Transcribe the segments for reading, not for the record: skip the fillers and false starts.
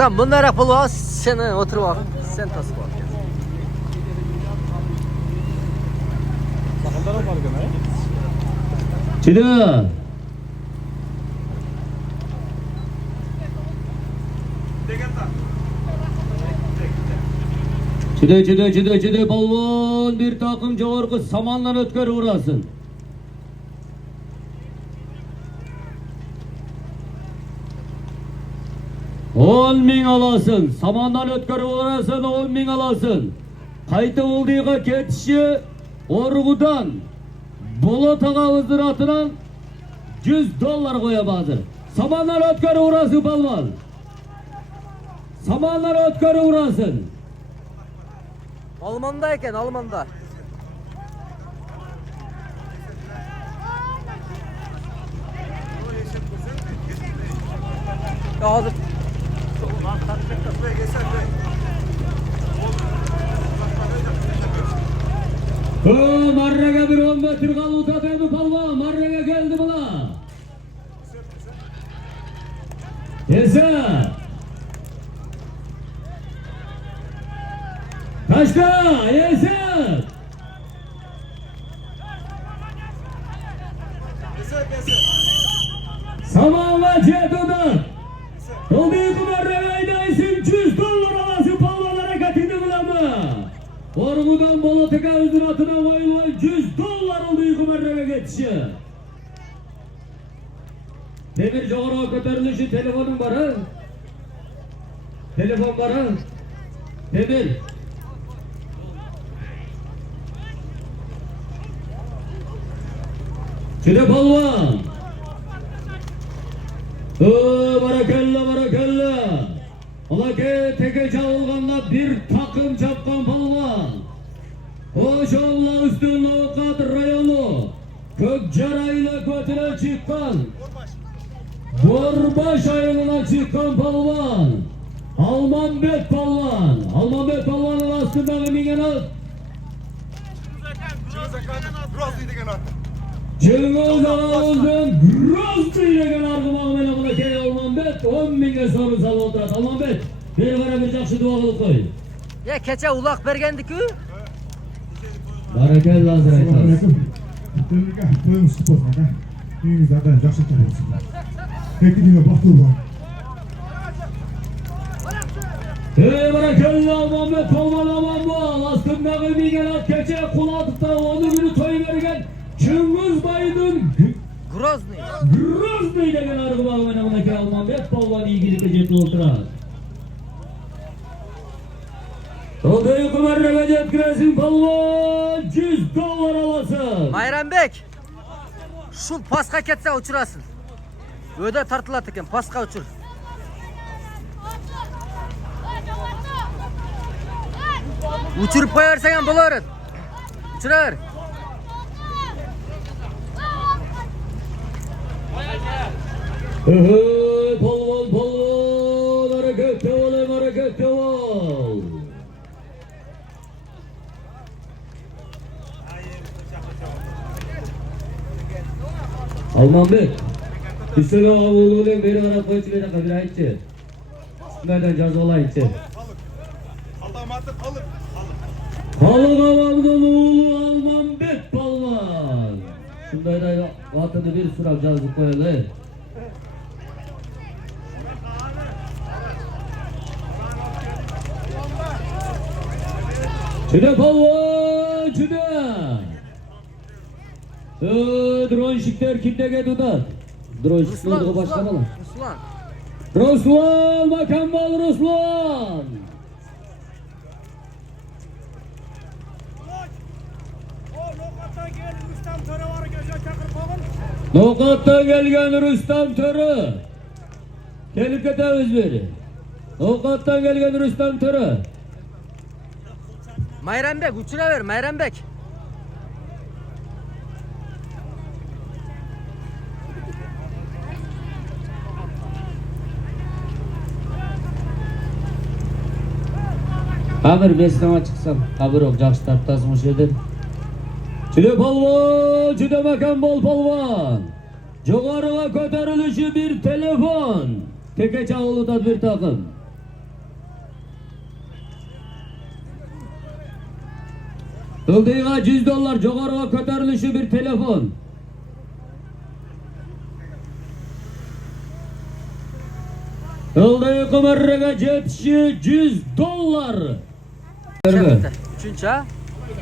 Okan bunlara pul var, sen otur bak. Sen tasma bak. Sakallara var gene. Çıdı. Çıdı balvon bir takım joğorqu samandan ötkörüp urasın. On ming alasın. Samandan ötkörüp urasın, 10 ming alasın. Qayta Uldiga ketişi Orgudan Bolat ağabızın atынан 100 dolar koyup hazır. Samandan ötkörüp urasın balvon. Samandan ötkörüp urasın. Almanda eken, Almanda. Ya hazır. Marraga bir 10 metre kalı utataydı palva. Marraga geldi bula. Esa. Kaçta? Esa. Samanla Cedo'da. Oldu Marraga'yda isim 100 dolar alasın palvalara katını bulama. Orgudan Bolat'a özün atına koyulan 100 dolar oldu Marraga geçişi. Demir Joğra kötürülüşü telefonun var ha? Telefon var ha? Demir. Çıdı balvan. Barakalla. Ola ki teke çalganda bir takım çapkan balvan. Koşoğla üstün avukat rayonu. Kökcarayla kötüne çıkan. Borbaş ayınına çıkan balvan. Almanbek balvan. Almanbek balvanın aslında mingen at. Cılgız ağızın Grozny degen argımağın mene buna kere Almanbek 10 binge soru salı oturat. Almanbek beni bana bir jakşı dua kılıp koy. Ya keçe ulak bergendik-ü. Barakalla hazır aytasiz. Assalamualaikum. Tentunya to'yimiz qutlug' bo'lsin aka. Uyingizlardan yaxshi to'y bo'lsin. Tekinga baxtli bo'ling. Barakalla Almanbek polvon aman bol. Astındagı mingen at keçe kulatıkta onu günü toy bergen Çıngiz Bay'dın Grozny degen argımağın mene buna kere Almanbek polvon iyigilikle jetip oturat. Odayı kumarraga jetkiresin polvon 100 dolar alasın. Mayranbek. Şu paska ketse uçurasın. Öde tartılat eken, paska uçur. Uçurup koyarsan bularız. Uçurar. Polvon harekette ol. Almanbek. Üstüne avuluğunu beri ara koyucu beni kabir ayıtçı. Nereden cazolayıtçı. Halık avamdan oğlu Almanbek palvan. Şundayda atını bir sırak cazlık koyalı. Çıda palvan, çıda. Dronşikler kimdege tutar? Dronşikler o başlamalı. Ruslan, mükemmel Ruslan. Nokattan gelgen Rüstem Törü. Kelip ketemiz beri. Nokattan gelgen Rüstem Törü. Mayranbek uçuraver Mayranbek. Kabir mesnama çıksam, kabir yok, jakşı tarttasmış edin. Çile palvan, çile mekan bol palvan. Joğarıga kötürülüşü bir telefon. Teke çağılıdan bir takım. Ildıyga $100 jogarıga köterilişi bir telefon. Ildıyga kımarrıga jetişi $100. Bitta. Uchinchi ha?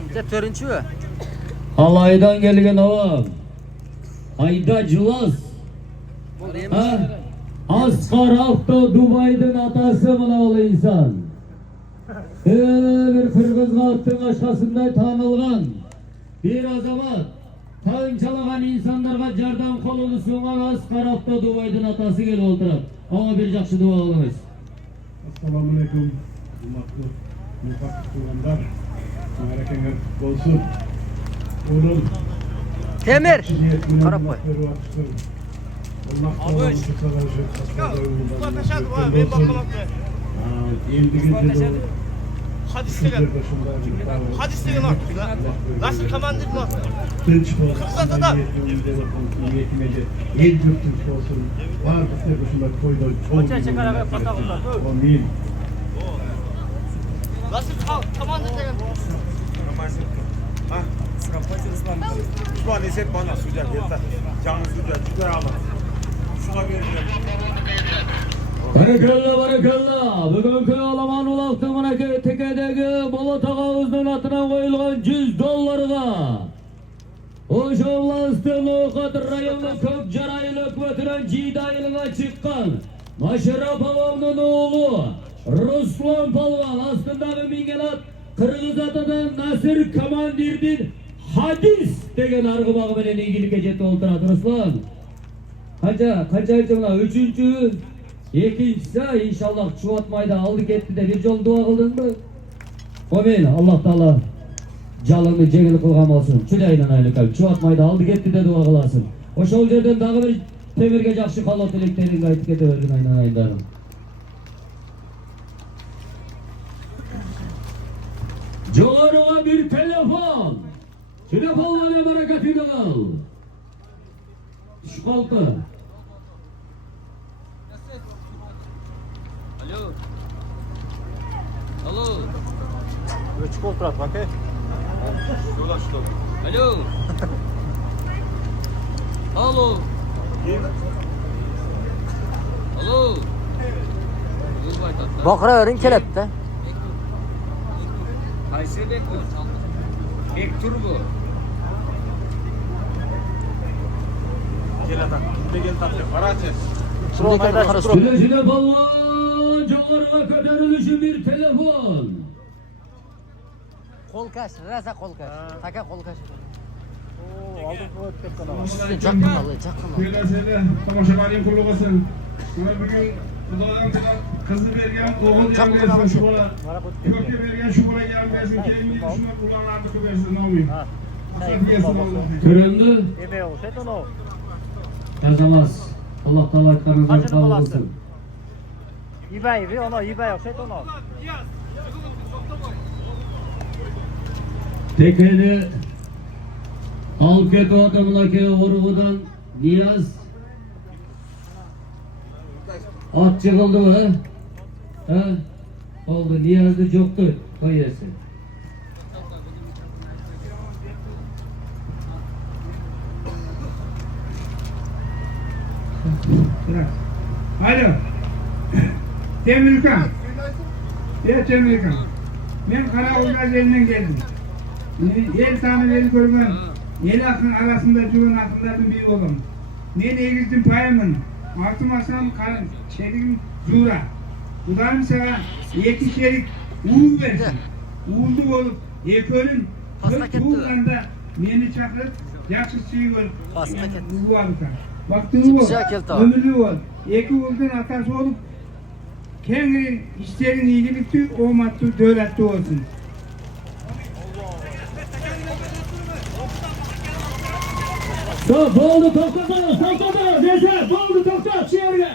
Bitta to'rtinchi mi? Halaydan gelgen avam. Hayda Cılas. Bo'ldi endi. Ha? Asqar Avto Dubay'dan atası mı oğlu insan? Bir Kırgız halkının aşkasında tanılgan bir azamat. Tağınçalagan insanlarga jardan kolunu sunan Asqar Avto Dubay'dan atası gel oldurap. Ama bir жақсы dua alınız. Assalamu alaikum. Hurmatli muhabbat qilganlar. Ma'rakanglar bo'lsin. O'rin Temir. Qarab qo'y. Hadis degan otdi. Nasıl komandir bu? Tinch bo'lsin. Qirg'iziston adam. El yurt tinch bo'lsin. Barcha shunday qo'ydi. Amin. Nasıl komandir degan? Ruslan esep bana suca yeter. Canı suca çıkar ama. Şuna verin. Barakalla. Bugünkü Alaman Ulaqtımına tekedegi Bolat Ağa'mızın atına koyulgan $100'ga. Oşoğlanstın Oqat rayonu Kökjarayıl ökvetinen Cidayılı'na çıkkan Maşraf Avam'ın oğlu Ruslan Palvan aslındağı mingelat Kırgız atıdan Nasir Kamandir'din hadis degen argı bağı menen ilgili jeti olturadi Ruslan. Kança mına üçüncü, ikincisi inşallah çuvatmayda aldı ketdi de bir jol dua kıldın mı? Amin. Allah Taala jalını jegil kılgan olsun. Çüdeyden aylık çuvatmayda aldı ketdi de dua kılasın. Oşol жерден дагы bir Temirge жақсы қалау тілектеріңді айтып кете бердің айналайындарым. Жоғарыға bir telefon. Telefonla barakatını al. Şu kalktı. Alo. Alo. Üç kontrat bak. Alo. Alo. Alo. Boqiravering keladi-da. Qaysi bek bu? Bektur bu. Keladi. Degen tatlı. Qarachi. Süle balvan joğarıga ko'tarilişi bir telefon. Qo'lkash, raza qo'lkash. Taka qo'lkash. Aldım bu ketken ama. Chaqin. Kelasini tomoshabinning qulluq bo'lsin. Mana bugun Xudodan qizni bergan o'g'il ham bersin shu bola. Ko'kka bergan shu bolaga ham bersin. Keyingi shunday ularni ko'p bersin. Amin. Kırıldı. Ebe o set onu. Yazamaz. Allah Teala aytganınızı Kaçını kabul bulasın? kılsın. İbey onu, İbey o set onu. Tekeli Alket adamındaki oruğundan Niyaz at çıkıldı mı? He? Oldu. Niyaz'da çoktu. Koyası. Alo. Demirkan. Evet Demirkan. Ben Karaoğlan yerinden geldim. El tanıveri görmen, el akın arasında cüvün akınların bir oğlum. Ben egizdim payımın, altım asam şerikim zura. Udarım sana iki şerik uğul versin. Uğuldu olup, ekölün kırk uğulanda beni çakırıp, yakşı suyu olup, bu alıkan. Vaktini ol, ömürlü ol. Eki uğuldan atası olup, kendi işlerin iyilikti, o mattu devletli olsun. Oldu tokladı. Neyse oldu toklat şehirle.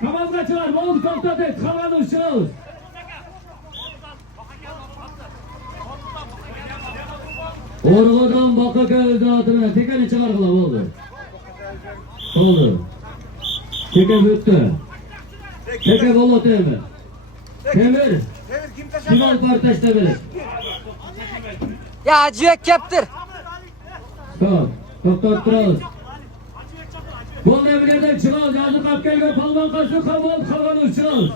Kamazgaçılar oldu toklat et. Kamanı şahıs. Orgadan baka gözü atına tekeni çıkar kılam oldu. Oldu. Teke büttü. Teke bolu temir. Temir. Final partaşta bilir. Ya Cüvek keptir. Tamam. Toprak duralım. Bol evlerden çıral. Yazı kapkayla palman kaçtı. Kalkanır çıral.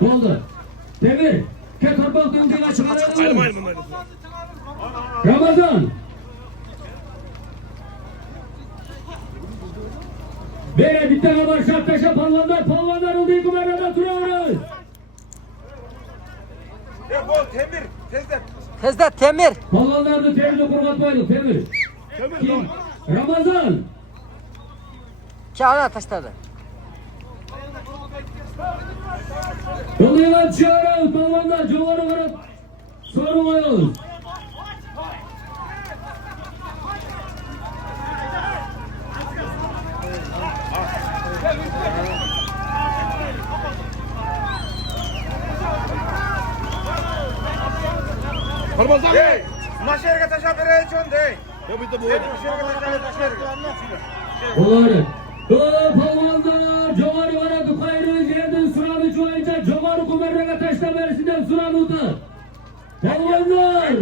Oldu. Demir. Ketorpak düğümdüğüne çıkaralım. Ramazan. Böyle bir tane var şartlaşa palvanlar olduğu kumarada duruyoruz. Temir, tezden. Tezde Temir. Palvanlarda temirde kurgatmaydı Temir. Kim? Ramazan. Kağına taşladı. Yoluyla çıkarız palvanlar cumarı varıp sorulmayız. Hey, maşerge taşa bere çon dey. Ya bir de bu. Maşerge taşa Oları. Palvanlar cumarı varıp kayrı yerden sıranı çoğayınca cumarı kumerrege taşla verisinden sıranı uta. Palvanlar.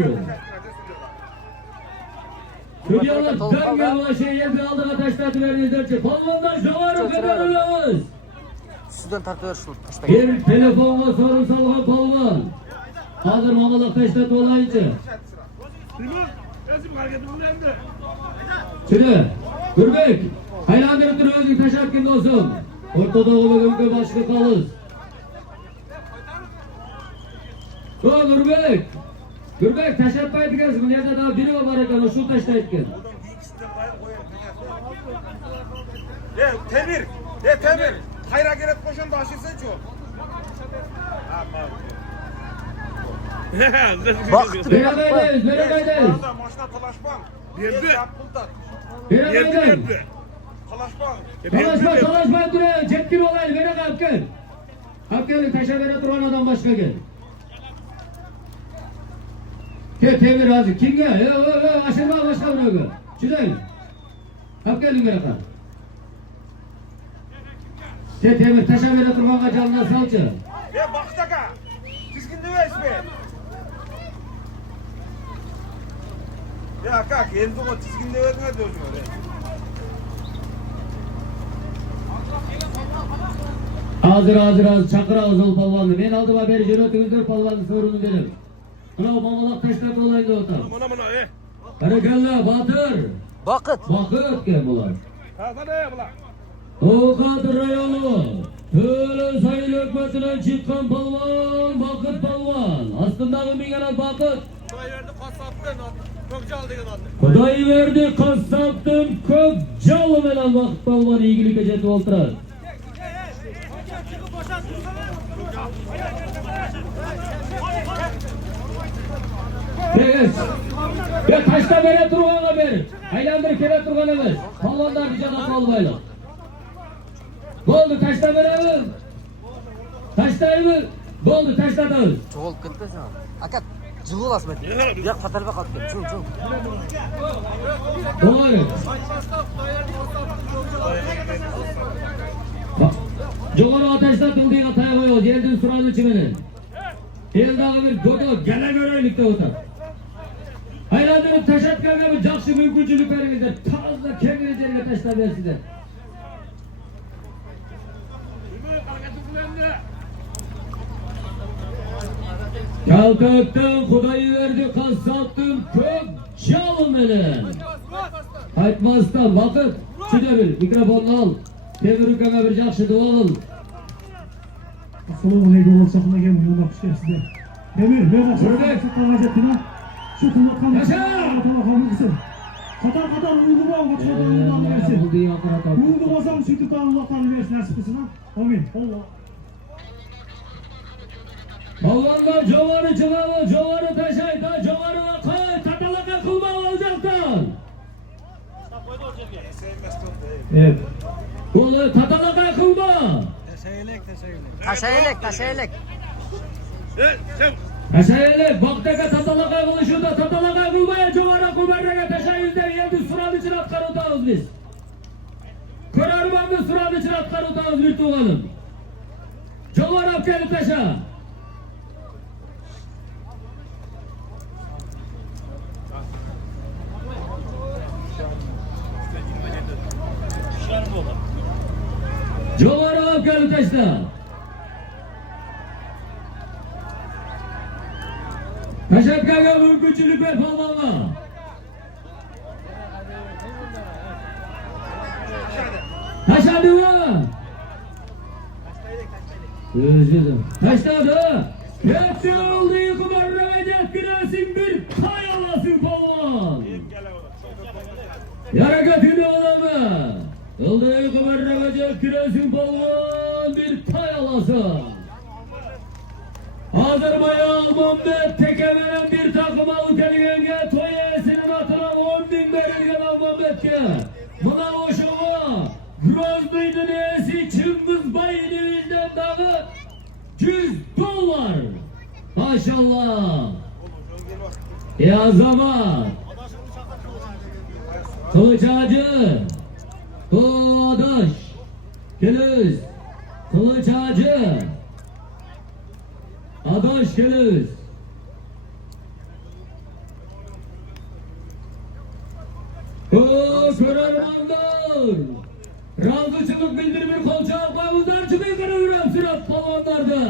Hülyalar dönge ulaşıya yerde aldığı taşlatı veriniz. Palvanlar cumarı kadarınız. Sudan tartıyor şu taşta. Bir telefonla soru salga palvan. Hazır mamalık taşlatı olayınca. Şimdi, Gürbek, haylandırıp özgür taş hakkında olsun. Ortada bugünkü başlık kalır. Gürbek, Gürbek taş atmayı dikersin. Nerede daha biri var barakan, şu taşta etken. Temir, Temir. Hayra geret koşun başıysa çok. Veremeyiz. Maşına talaşmam. Veremeyiz. Talaşmam. Talaşma duruyor. Cepkin olayı, vere kalkın. Kalkın, taşa vere duran adam başka gel. Temir hazır. Kim gel? Aşırma başka bırakın. Şurayın. Kalkın, vere kalk. Temir taşa vere durmana canına salça. Baktaka. Dizgin ne ismi? Ya kak, endi o dizgin ne vermedi özüne. Hazır çakır ağız ol palvanlı. Ben aldım haberi jönötünüzdür palvanlı sorunu benim. Ulan mamalak taşlar olaydı o tam. Harekalla Batır. Bakıt gel bular. O kadar rayonu. Böyle sayılı hükmetinden çıkan palvan, Bakıt palvan. Aslında mingenel Bakıt. Kuday verdi kasaptın Kökcal veren Bakıt palvan ilgili geceti olturar. Ve taşta bere durğana ver. Haylandır kere durğana ver. Palvanlar bir cana kalmayla. Boldu taşta bere ver. Taştayı mı? Boldu taşta da ver. Çok olup gitti sana. Akat cıvı olasın ben. Ya katarba kalktım. Cıvı. Doğru. Joğru ateşten tıldığı ataya koyuyoruz. Yerden sıralı çimeni. Eldağı bir godo gele göreylikte otar. Hayranların taşat kanka bir cakşı mümküncülük verimizde. Tazla kendini cerine taşla verside. Kalkaktan Kudayı verdi kasaptın kök çalmelen. Haytmazdan vakit. Şurada bir mikrofonla al. Temir kanka bir cakşı doğal. Assalomu alaykum o'rtoqlarga yo'llab chiqyapsizlar. Demir, men Burbek. shu to'laqon Yasha! to'laqon qator uyni bor, o'tqo'dan versin. Bu diye aparat al. Uyni bo'lsam shu to'laqon versin nasib qilsin. Amin. Allah. Palvanlar jovarı çıkalı, jovarı taşayda, jovarı vakay, tatalaka kılma olacaktan. Evet. Bunu tatalaka kılma. Taşayelek. Taşayelek, baktaka tatalaka kılışında, tatalaka kılmaya jovarı kumerrege taşayüzden yedi surat için atkar otağız biz. Körarmanlı surat için atkar otağız lütfen olalım. Jovarı apkeli taşa. Jo'g'ori olib kelib tashla. Tashabkaga mumkinchilik ber polvonga. Tashladi. O'zida. Tashladi. Ketdi oldi yuqoriga kirasing bir tay olasın polvon. Hareketini olama. Oldi yuqoriga kirasing polvon bir tay olasın. Hazır bayağı Muhammed Tekemenen bir takıma ötelgenge toyesinin atına 10.000 verilgen Muhammed'ke. Buna oşuğa Grozny'nin esi Çıngiz Bay'ın evinden dağı $100. Maşallah. Ya zaman. Kılıç Ağacı. Adaş. Geliz. Kılıç Ağacı. Adaş geliz. Körermanlar. Razıçılık bildirimi kolçağı bağımızlar çıkıyor kırıyorum sırat palonlarda.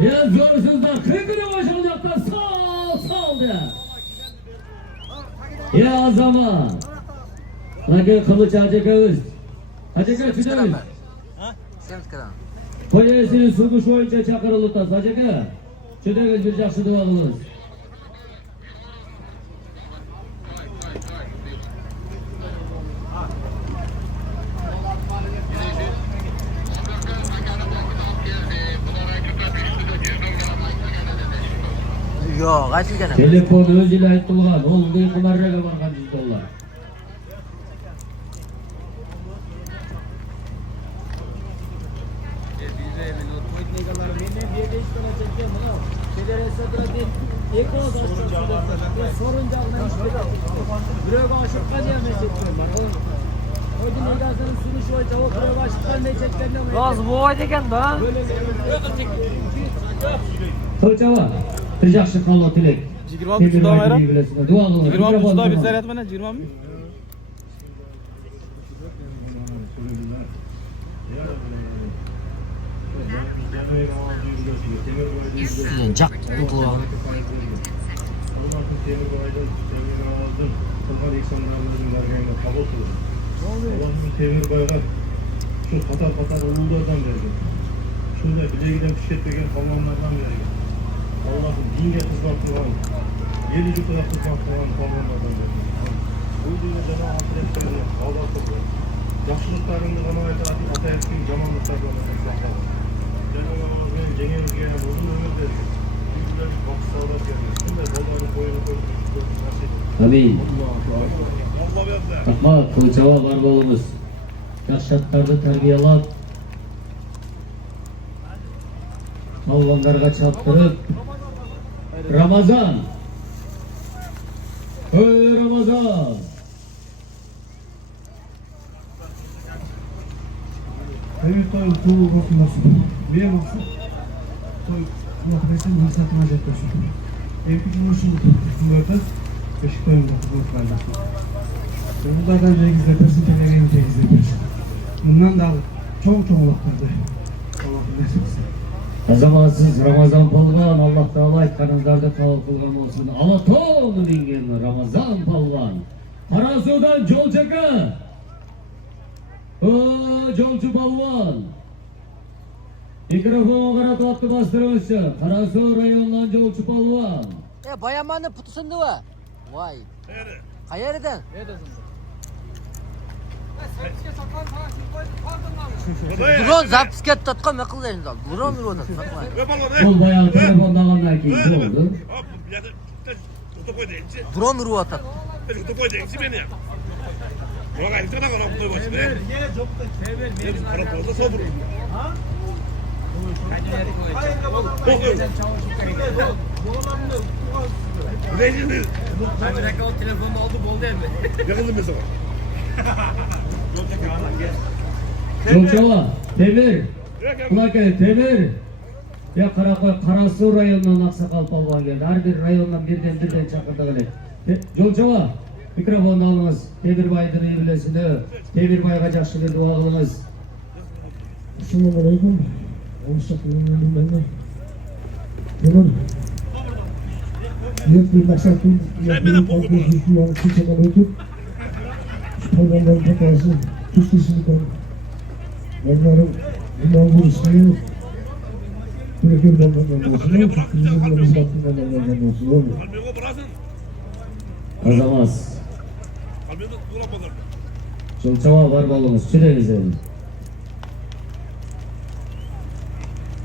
Ya zorsuzlar kıkırı başolacaklar sağ de. Ya zaman. Lagi kılıç Hacı Kağız. Hacı Kağız çıkıyoruz. Sen çıkaran. Polisini sunuş boyunca çakırılıp da Hacı Kağız. Çıkıyoruz bir жақсы dua kılınız. Yok, aytilgan. Telefon o'zingizga aytilgan, o'ldi Qumarraga borgan $100. Roz boy degan-da. Qo'chava, bir yaxshi qanot tilak. 26 juda bayram. Duo qilib. 26 juda bir zaryad mana 20 mi? Jak untulup. Temirbayga şu qatar ulug'lardan bergan. Shunda bilegidan pishketgan polvonlardan bergan. Allohim dinga xizmat qilgan, el yurtiga xizmat qilgan polvonlardan bergan. Bu dinga jamoat qilayotgan Alloh qilgan. Yaxshiliklaringni g'am atayotgan yomonliklardan saqla. Janob jengimizga uzun umr bersin. Bizlar boqsavlat bersin. Shunday bolani qo'yib qo'yib Amin. Alloh bersin. Rahmat, Qo'chava var bo'lamiz. Yoshlarni tarbiyalab, Polvonlarga choptirib, Ramazon. Ey Ramazon. Evet, toy okuması. Bir maqsad toy muhlisin maqsadına жеткізу. Erkek ulaşım hükümeti beşik toyunda hükümetlerle. Bunlardan negizde persin, telegeni negizde persin. Bundan da çok vaxtlarda Allah'ın nesipsi. Azamatsız Ramazan polvon, Allah Taala aytganingizlarni qabul qilgan bo'lsin. Alatol mingan Ramazan polvon. Qarasudan Jo'lchaka. O Jo'lchi polvon. Mikrofon qaratib bostirishchi. Qarasu rayonidan Jo'lchi polvon. Bayamanni putusindi va. Voy. Qayerdan? Dron zapiska tutgan maqillaydi. Dron uradi. Bu bayağı telefonda qalgan keyin bo'ldi. Dron uryapti. Telefonunu aldı bol değil mi? Yakıldım mesela. Jo'lchava, Temir. Kulaka Temir. Ya Qarasu rayonidan Aqsaqal polvon keldi. Har bir rayondan birden chaqirdi. Jo'lchava, mikrofonni oling'iz. Temirbayning bilesini, Temirbayga yaxshi bir duo qilamiz. Assalamualaikum. Wassalamualaikum. Bunun büyük bir maksatı yang secara itu pengembangan potensi justisikan yang membangun istimewa Türkiye membangun Kazamaz. Çılçama var balımız. Çüreniz elini.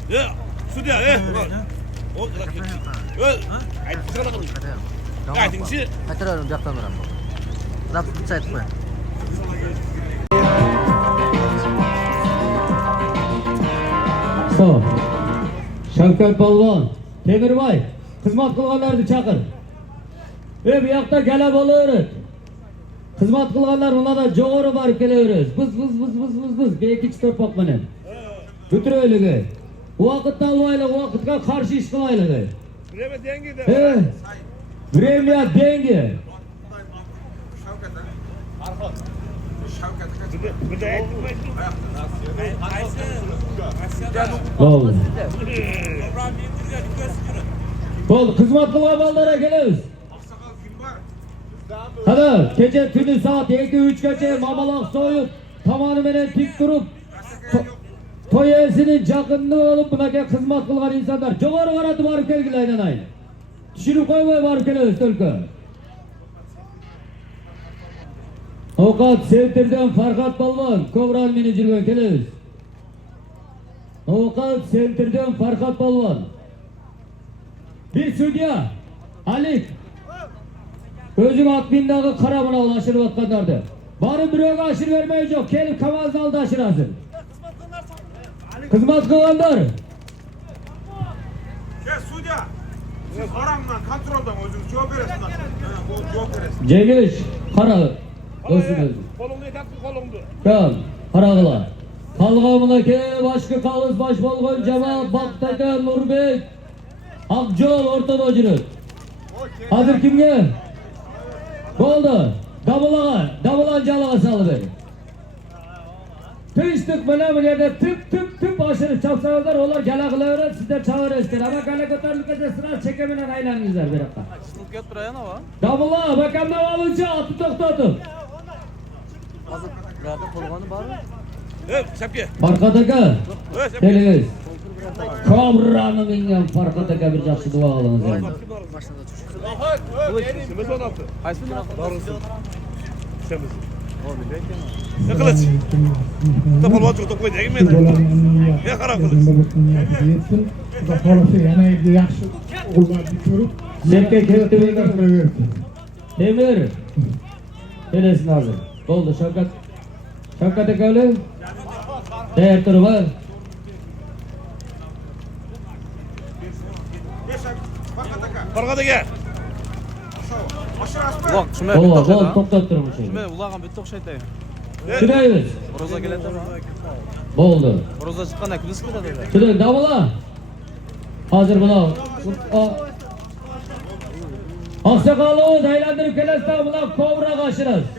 Ya, sudah Oh, lagi. Ayo, sekarang dulu. Ya, tinggi. Qaytaraverim, bu yoqdan beraman. Zapis bitsa aytib qo'ying. Sağ. Shavkat Polvon, Temirbay, xizmat qilganlarni chaqir. Bu yoqda gala bo'laveradi. Xizmat qilganlar ularda jo'g'ri borib kelaveramiz. Biz ikkinchi to'rtpoq bilan. O'tiraverlik. Vaqtdan olaylik, vaqtga qarshi ish qilaylik. Время деньги de. Время деньги. Oldu. Oldu. Xizmat qilgan bolalarga kelamiz. Hadi, kecha tuni soat 2-3gacha mamaloq so'yib, tomoni bilan tik turib, to'yasining jaqinni olib bunaqa xizmat qilgan insonlar jo'g'ri qarab borib kelgilay aylanay. Tushirib qo'ymay borib kelamiz to'lka. Ovqat sentrdan Farhod Polvon, Kovral menejerga kelamiz. Ovqat sentrdan Farhod Polvon. Bir sudya Alik o'zing otmindagi qara bilan oshirib otganlardi. Borib birovga oshirib bermay yo'q, kelib Kamal zalda oshirasiz. Xizmat qilganlar. Sudya. Siz haramdan, kontroldan o'zingiz javob berasiz. Bu javob berasiz. Cegish, qara. O'zimiz. Qo'lingni aytib, qo'lingni. Kam, qarag'lar. Qalg'amdagi boshqa qavus bosh bo'lgan jamoat Baqtaka Nurbek Aqjol o'rtada yurib. Hozir kimga? Bo'ldi. Dabulan jalaga solib ber. Tinchlik bilan bu yerda tip oshirib chaqsanlar, ular gala qilaveradi, sizlar chavarasizlar. Ama gala ko'tarilganda sizlar cheka bilan aylaningizlar bu yoqqa. Kelib turayapti va. Dabulan bakamdan oluncha otni to'xtatib. Hozir bularda polg'oni bormi? Sapke. Farhod aka. Kelingiz. Kobrani mingan Farhod aka bir yaxshi duo qilamiz. Mashinada tushib. Kimiz onapti? Qaysi bino? Semiz. Ne kılıç? Da polvon çıktı koydu değil mi? Ne karar kılıç? Xudo xolasa yana endi yaxshi o'g'illarni ko'rib, Serka ketdi turaverdi. Temir. Kelasin hozir. Bo'ldi Shavkat. Shavkat aka o'li. Tayyor turib. Farkada gel. Aşağı asma. Uloq, shunday Bo'ldi, bitta bo'ldi, o'xshaydi. to'xtab turmush. Shunday ulag'am bitta o'xshaydi. Shudaymiz. Ro'za keladimi? Bo'ldi. Ro'za chiqqanda kulisi keladi. Shuday davula. Hozir bular Oqsoqolov aylantirib kelasizlar, bular kovraga oshirasiz.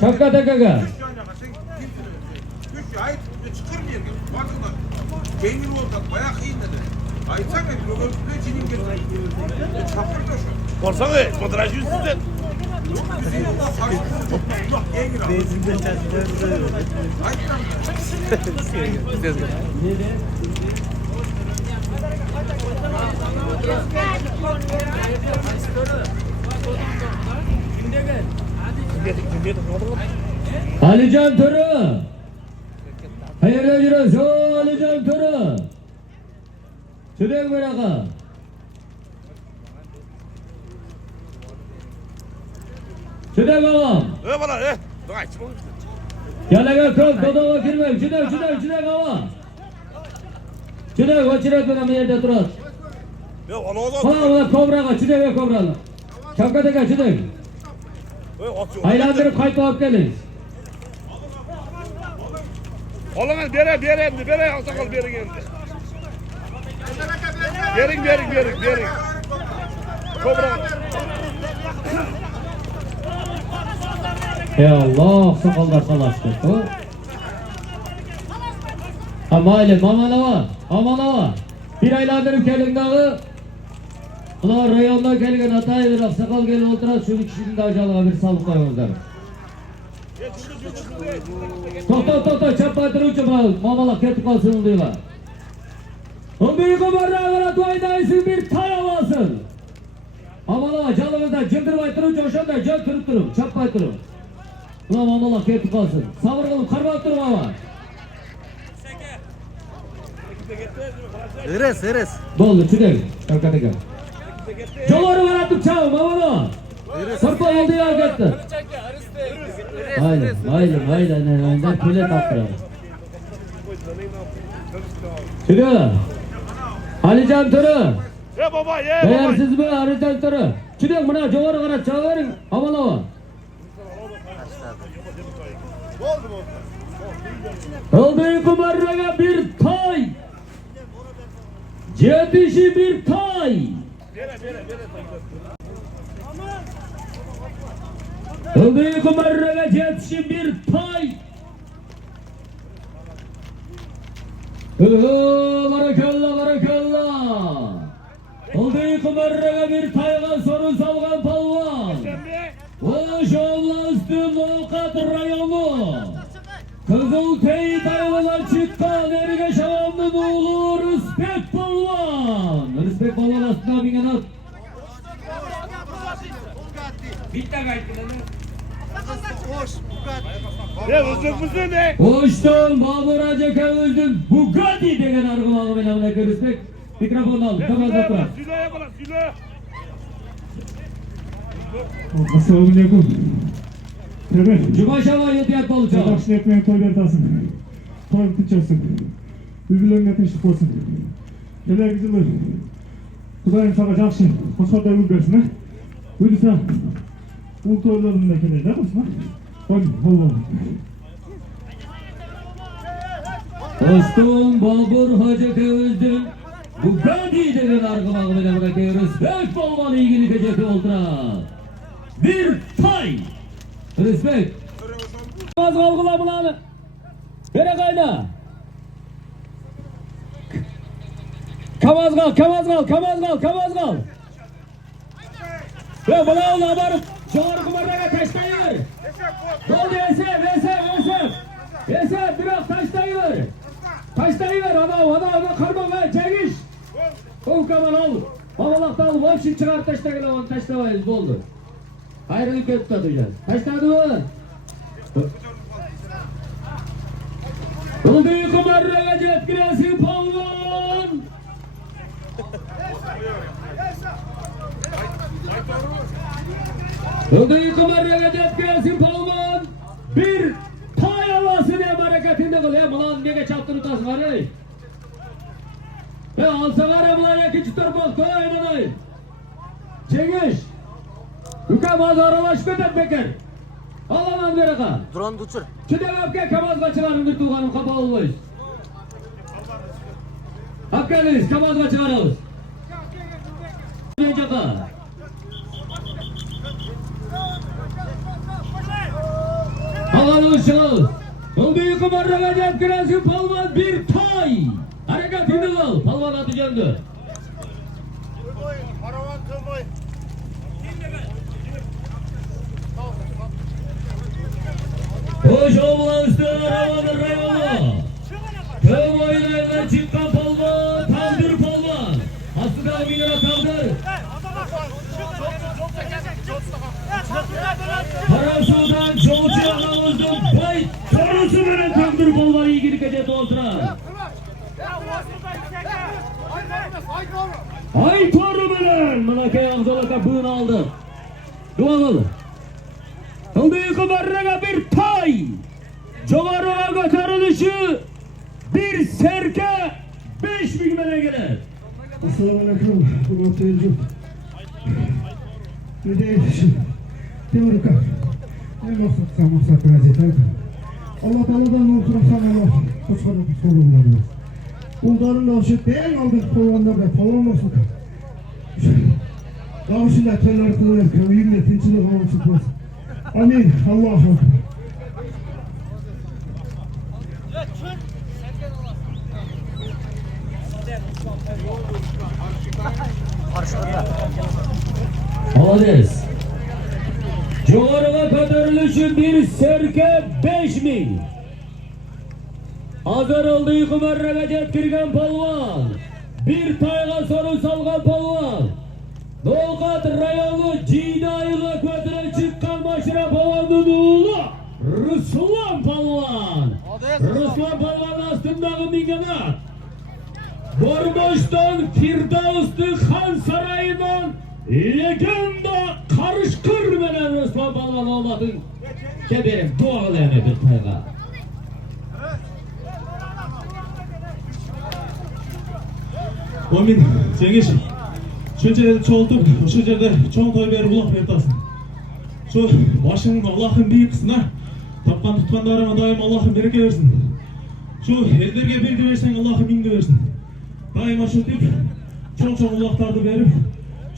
Shavkat akaga. Ay çıkırmayın. Bakın Cemil oldu. Bayağı kıyın dedi. Aytsana bir cinin geldi. Çapır da şu. Korsana fotoğraf yüzünden. Bezinde çatırdı. Alican Törü. Hayırlı yürüyoruz. Alican Törü. Şuraya bırakın. Şuraya bakalım. Bana Dur Yalaga ko'p, dodaga kirmang. Juda qava. Juda o'chirat bilan bu yerda turadi. Ya ana Mana kobraga, juda kobrani. Shavkat aka, juda. Aylantirib qaytib olib keling. Oğlum bere oqsoqol bering endi. Bering. Kobra. Ey Allah, soqollar salashdi. mayli, aman bir aylandirib keldingdagi ular rayondan kelgan atay bir oqsoqol kelib o'tiradi, shu kishining dajaliga bir salib qo'yinglar. To'xta, chappa turuvchi momalaq ketib qolsin undayga. Undayga barra to'ydaysiz bir tay olasın. Momalaq jalingizda jindirmay turuvchi o'shanda jil turib turib, chappay turib. Ular momalaq ketib qolsin. Sabr qilib qarab turib ama. Iris. Bo'ldi, chidang. Kalkataga. Jo'g'ri baratib chao, momalaq. Sarpa oldi albatta. Mayli, ne pule taptıradi. Şurada. Alican Turi. Baba Beyarsizmi Alican Turi? Chidang, mana jo'g'ri qarab chavering, momalaq. Oldu kumarraga bir tay. Jetişi bir tay. Oldu kumarraga jetişi bir tay. Barakallah. Oldu kumarraga bir tayga soru salgan palvan. Oşoğla üstün Volkat rayonu. Kızıltey dayılan çıkkan erge şahamın oğlu Rıspek Palvan. Rıspek Palvan aslında bingen at. Hoştan Babur Acaka öldün Bugatti degen argımağı benimle Rıspek. Mikrofonu aldı. Kapat. Assalamualaikum. Evet. Cuma şaman yetiyat olacak. Başını etmeyen toy bertasın. Toy tutacasın. Bülbüllerine teşvik olsun. Gelecek yılı Kudayım sana жақсы, қосқарда өл берсін, ha? Buyursa, ул тойларында келеді, ha, болсын, ha? Болмады. Dostum Babur Hacı Kıvızdın Bugatti degen argımağı bilen bırakı Rıspek Palvan ilgili gecesi oldurar. Bir tay. Rıspek. Kamaz kalgıla bulanı. Bere kayda. Kamaz kal. Ve bulanı abarıp çoğur kumarlara taşlayır. Doldu Esef biraz taşlayır ana karma ver çekiş. Kovkaman al. Babalakta al. Vapşin çıkar taşlayın ama taşlamayız doldu. Ayrılık kötü tutacağız. Taşladı mı? Dolduyu kumarlara cetkiresi Palvan. Dolduyu kumarlara cetkiresi Palvan. Bir tay havası ne hareketinde kıl ya. Mulan nege çaptırı tas var ey. Alsa var ya mulan ya ki çıtır boz kolay manay. Çekiş. Yukamaz aralaşmadan bekar. Alamam veraka. Drone uçur. Çıdagapke kamaz kaçılarındır tuğanım kapalı olmayız. Hakkınız kamaz kaçılarımız. Havanın ışığız. Dolduyu kumarlara cetkiresi Palvan bir tay. Hareketini kal. Palvan atı göndü. Hoş oğlan üstüne arabanın rayonu. Köy boylarına çıkan Palvan, Tandır Palvan. Aslında bir lira kaldır. Karasu'dan Çoğuçu'ya kavuzdu. Bay Torusu veren Tandır Palvan ilgili gece doldurar. Ay toru bilen Malakay Ağzalaka bığını aldı. Dualı. Kıldığı kumarına bir tay. Coğarığa götürülüşü bir serke 5.000 mene gelir. Assalamualaikum. Kurban seyircim. Ne değilsin? Teorik ak. Ne maksat gazete. Allah Teala'dan olsun sana Allah. Koçkanı sorumlular. Bunların da olsun en aldık kolonlarda falan olsun. Davuşunda tölleri kılıyor. Köyünle tinçilik olsun. Amin. Allah'a. serke 5000. Hazır oldu yıkımarraga jetkirgen polvon. Bir tayga soru salgan polvon. Nokat rayonu Cinaylı kötüne çıkan başına polvonun oğlu Ruslan polvon. Ruslan polvon astındağı mingenat. Borboş'tan Firdavs'tı Han Sarayı'ndan legenda karışkır menen Ruslan polvon olmadın. Keberim doğalayana bir tayga. Amin. Cengiz. Şunca çoğultup, şu yerde çoğun toy berip ulak berip tasın. Şu başının Allah'ın büyük kısına, tapkan tutkanlarına daim Allah'ın bereke versin. Şu ellerge berke versen Allah'ın mingde versin. Daima şu tip, çoğun ulaklardı berip,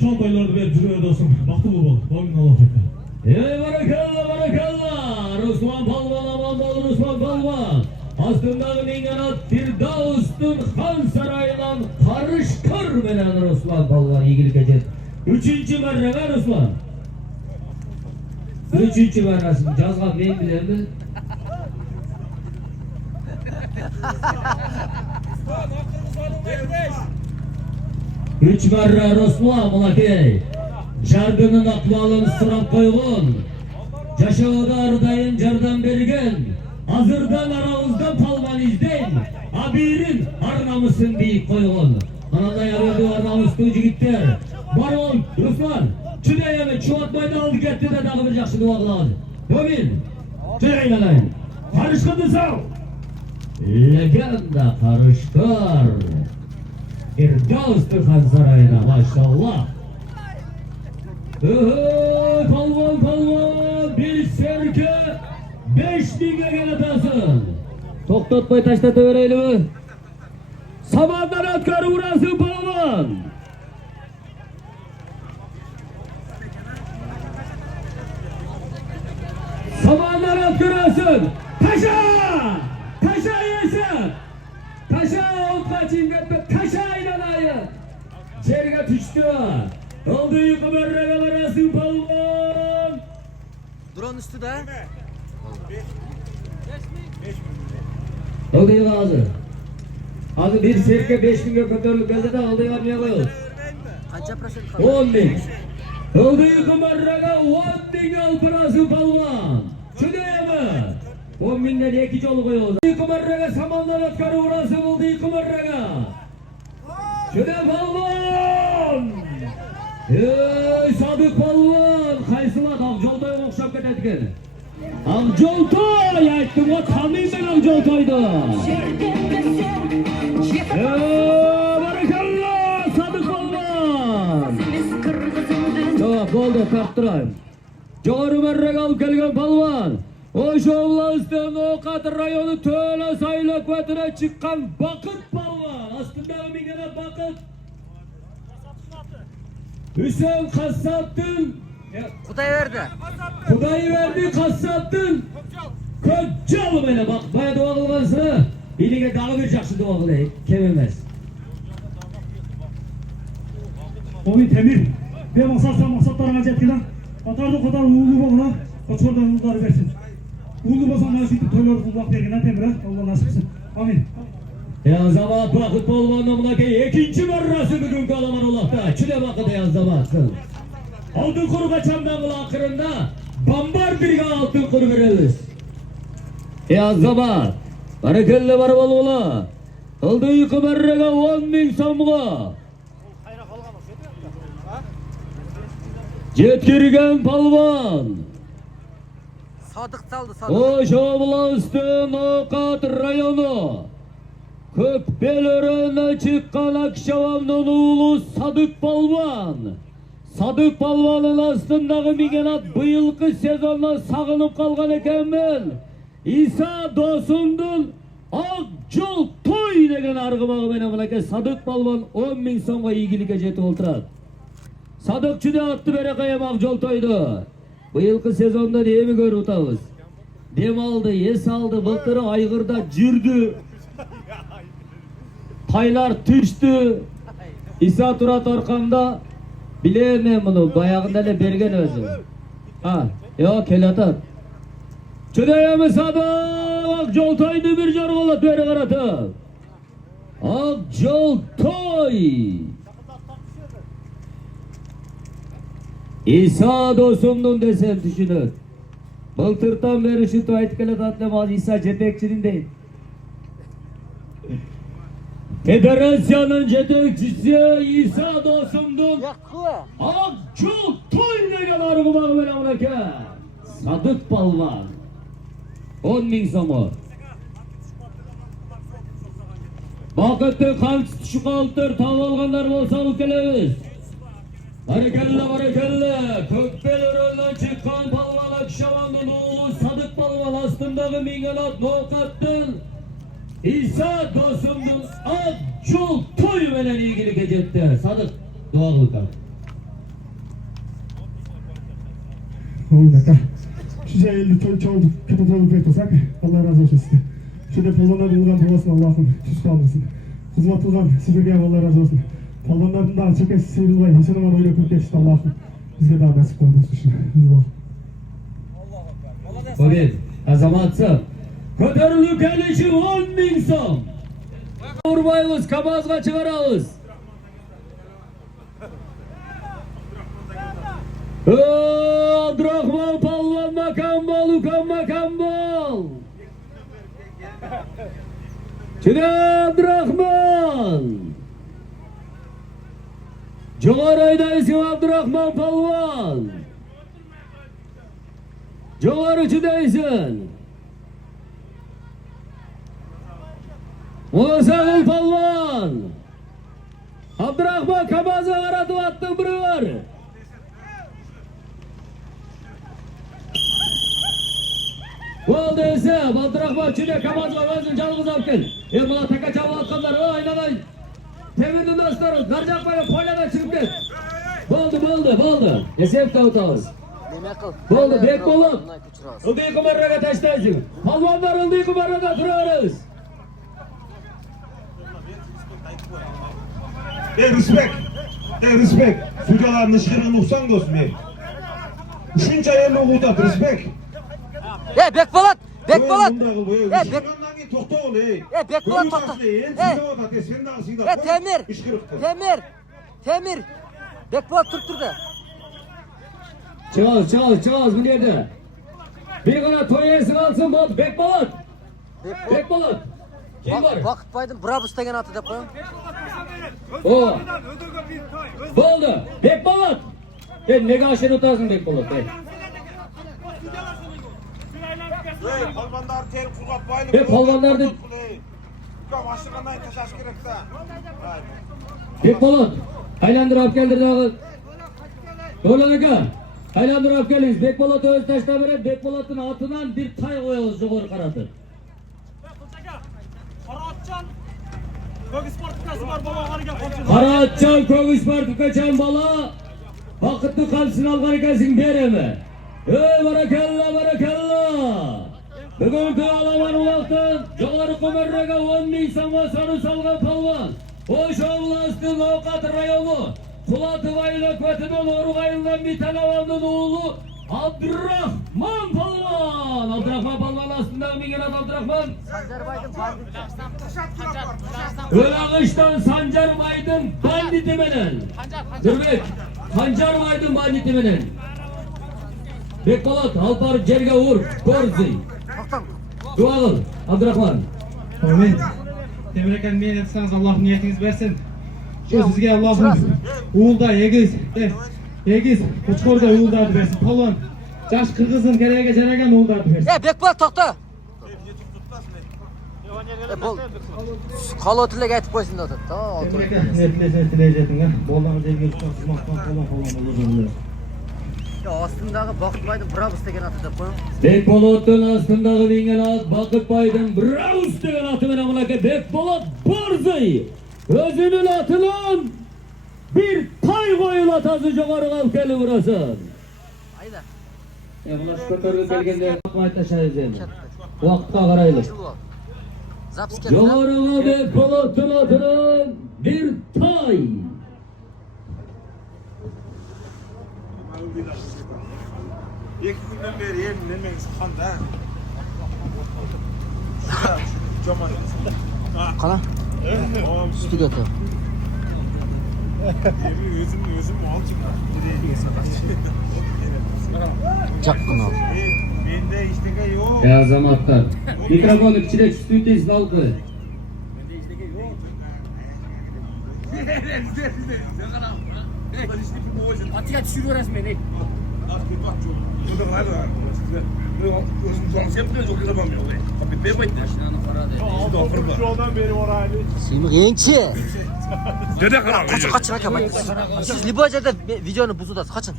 çoğun toylardı berip jürüver dostum. Baktı bol. Amin Allah tekrar. Ey barakallah barakallah. Ruslan polvon aman bol Ruslan polvon. Astındağı mingenat Firdavs'tın Han Sarayı'ndan karışkır menen Ruslan polvon iyilik ecet. Üçüncü merreme Ruslan. Üçüncü merresini жазған men bilemmi? Üç merre Ruslan mulakey. Jardının akbalını sırap koygun. Jaşağıda ardayın jardan bergen. Hazırdan aramızda palman izdeyin. Abirin arnamusun deyip koygun. Anada yarıldı arnamuslu jigitler. Var ol Ruslan. Çüdeyemi çuvatmayda aldı gitti de dağı bir jakşı dua kıladı. Domin. Çüdeyin alayın. Karışkıdı sağ. Legenda karışkır. Firdavs'tı Han Sarayı'na maşallah. Palvon bir serke 5000'e geletasın. Toktatmay taşlatıvereyli mi? Samandan atkarı vurasın palvon. Samandan atkarasın. Taşa! Taşa yesin. Taşa olka çingetme. Taşa inanayın. Çerge düştü. Oldu yıkımarraga varasın palvon. Drone üstü de. Oldu yıkı hazır. Hazır bir serke 5000'e kötörlük geldi de aldı yıkamaya koyuyoruz. Kaça prosent kaldı? 10.000. Oldu yıkımarraga 10.000 al parası palvon. Şuraya mı? 10.000'den iki yolu koyuyoruz. Yıkımarraga samanlar atkarı vurası oldu yıkımarraga. Şuraya palvon. Sadık palvon. Kaysılat Akjoltoy'a okşap ketediken. Akjoltoy aytdım o tanıyım ben Akjoltoy'du. Barakallah Sadık palvon. Tamam boldu tarttırayım. Joğarı merrek alıp kelgen palvon. Oşo oblastın Nokat rayonu Töle Saylı kötüne çıkan Bakıt palvon. Astındağı mingene Bakıt. Hüseyin Kassap'tın Kuday verdi. Kudayı verdi Kassap'tın Köccal beni bak baya dua kılgansına İlige dağı bir jakşı dua kılayım kememez. Amin Temir. Ben maksatlarına jetkiden atardı kadar uğurlu boluna, koçordan uğurları versin. Uğurlu bolsan bana şüйтіп toyları kılmak bergen Temir ha. Allah nasip etsin. Amin. Yazdamat Bakıt polvonun mınakey ikinci marrası bugün kalaman olakta. Çile bakıda Yazdamat'sın. Altın kuru kaçandan kılı akırında Bambar birge altın kuru veririz. Yazdamat. Barakelle var balvula. Kıldı yıkı merrege 10.000 samga. Jetkirgen palvon. Sadık saldı Sadık. Oş oblastı Nokat rayonu. Kökbelörüne çıkan Akşavam'ın oğlu Sadık palvon. Sadık palvonun astındağı mingenat bıyılkı sezondan sağınıp kalgan ekenmen. İsa Dosun'dun Akjoltoy degen argımağı menen mınakey Sadık palvon 10.000 so'mga iyigilikке жетip olturat. Sadık juda attı berekayam Akjoltoydu. Bıyılkı sezonda demi görüp otabız. Dem aldı, es aldı, былтыры айгырда жүрдü. Taylar düştü. İsa Turat orkamda bilemem bunu. Bayağında ele bergen özü. Ha, yok kelatat. Çödeyemi Sadık Akjoltoy'du bir jargolat beri karatı. Akjoltoy. İsa dostumdun desem düşünür. Былтыртан бeri şu ayet kelet atlamaz İsa jetekçinin değil. Federasyonun jetekçisi İsa dostumdun. Yakı. Akjoltoy degan argımağı böyle amrake. Sadık Palvan. 10.000 so'm. Vaqtda qamchi tushib qoldir, tav olganlar bo'lsa olib kelamiz. Barakalla, barakalla. Ko'kbel o'roldan chiqqan palvon Akshavonning o'g'li Sadık Palvon ostindagi mingalab novqatdan İsa do'stimning Akjoltoy bilan ilgili ketdi. Sadık duo qildi. Oğlum aka. Şu elli çoğuldu. Kötü çoğuldu beklesak. Allah razı olsun size. Şöyle palvanlar bulgan babasına Allah'ım süs kalmasın. Hizmet bulgan süpürgeye Allah razı olsun. Palvanların daha çok eski sıyrılmayı. Hüseyin aman öyle kırk geçti Allah'ım. Bizge daha nasip olmasın şimdi. Bugün azamatsa ko'tarilib kelishi 10.000 so'm. Urmaymiz, Kamazga chiqaramiz. Abdurahmon Palvon Makambol, ukam Makambol. Juda Abdurahmon. Jo'g'aridaysiz Abdurahmon Palvon. Jo'g'arichidaysan. Musaul Palvon. Abdurahmon Kamazga qaratib atdi bir. Bo'ldi esa Abdurahmon Chida Kamazga o'zini jalg'iz olib kel. Mana taka chavib atganlar, aylanay. Temirni do'stlar, Garjaqboy foydadan chiqib ket. Bo'ldi. Esefta o'tamiz. Nima qil? Bo'ldi, bek bo'lib. Bunday ko'chirasiz. Ildiy qumarraga tashlaysiz. Palvonlar ildiy qumarrada turamiz. Respekt. Sucalarını şirin uçsan dostum. Üçüncü ayarlı uğudat, respekt. Bekbolat. Bekbolat. Tokta ol ey. Bekbolat to'xta. Temir. Bekbolat turibdi. Çıkaz bu nerede? Bir kana toyersin alsın bol Bekbolat. Bekbolat. Kim var? Vaqtboydan Brabus degan oti deb qo'ying. O. Bo'ldi. Bekbolat. Nega ashini o'tasin Bekbolat? Palvanlar ter kurgap baylı. Palvanlarni Ukam aşırlamay taşaş gerek de. Bekbolat. Aylantirib olib keldir dag'i. Do'lan aka. Aylantirib olib kelingiz. Bekbolat o'zi tashlab beradi. Bekbolatning otidan bir tay qo'yamiz jo'g'ri qaratib. Qaratjon ko'k sportikacha bola. Vaqtni qamchini olgan ekansiz berami? Ey barakalla. Bugungi olaman vaqtdan jo'g'ri qumarraga 10.000 so'm soni solgan palvon. O'sha oblastni Novqat rayoni Qulatvoy lokatidan O'rg'ayildan bir talavanning o'g'li Abdurahmon Palvon. Abdurahmon Palvon ostidagi mingalab Abdurahmon. O'lag'ishdan Sanjarboyning banditi bilan. Durbek Sanjarboyning banditi bilan. Bekbolat alpar jerga ur, ko'rzi. Duo qil, Abdurahmon. Amin. Temir aka men etsangiz Alloh niyatingiz bersin. Shu sizga Allohim uğulda egiz Qo'chqorda uğuldarni bersin. Palvon yosh qirg'izning keragiga jaragan uğuldarni bersin. Bekbolat to'xta. Qalotilarga aytib qo'ysin dedi. Tamam. Temir aka ne tilajatingga bollarni devga xizmatdan palvon bo'ladi. Ostindagi Vaqtboydan Brabus degan oti deb qo'ying. Bekbolatning ostindagi mingalab Vaqtboydan Brabus degan oti bilan amaki Bekbolat Borzay o'zining otidan bir tay qo'yilatasi jo'g'ariga olib kelib urasan. Ayda. Bular ko'tarib kelganda vaqtni tashlaymiz endi. Vaqtga qaraylik. Zapska. Jo'g'ariga Bekbolatning otidan bir tay. İki günden beri yemin sıkan da. Qana? Ustiga tur. Özüm alçık. Jaqqina. Mende iştege yok. Ey azamatlar. Mikrofonu kichire tushib tez nalqi. Atiga tushirib yuborasiz meni. Mashinani qaradi. Suymi yengchi. Dede karan. Qachon aka. Siz libojada videoni buzudasiz. Qachon?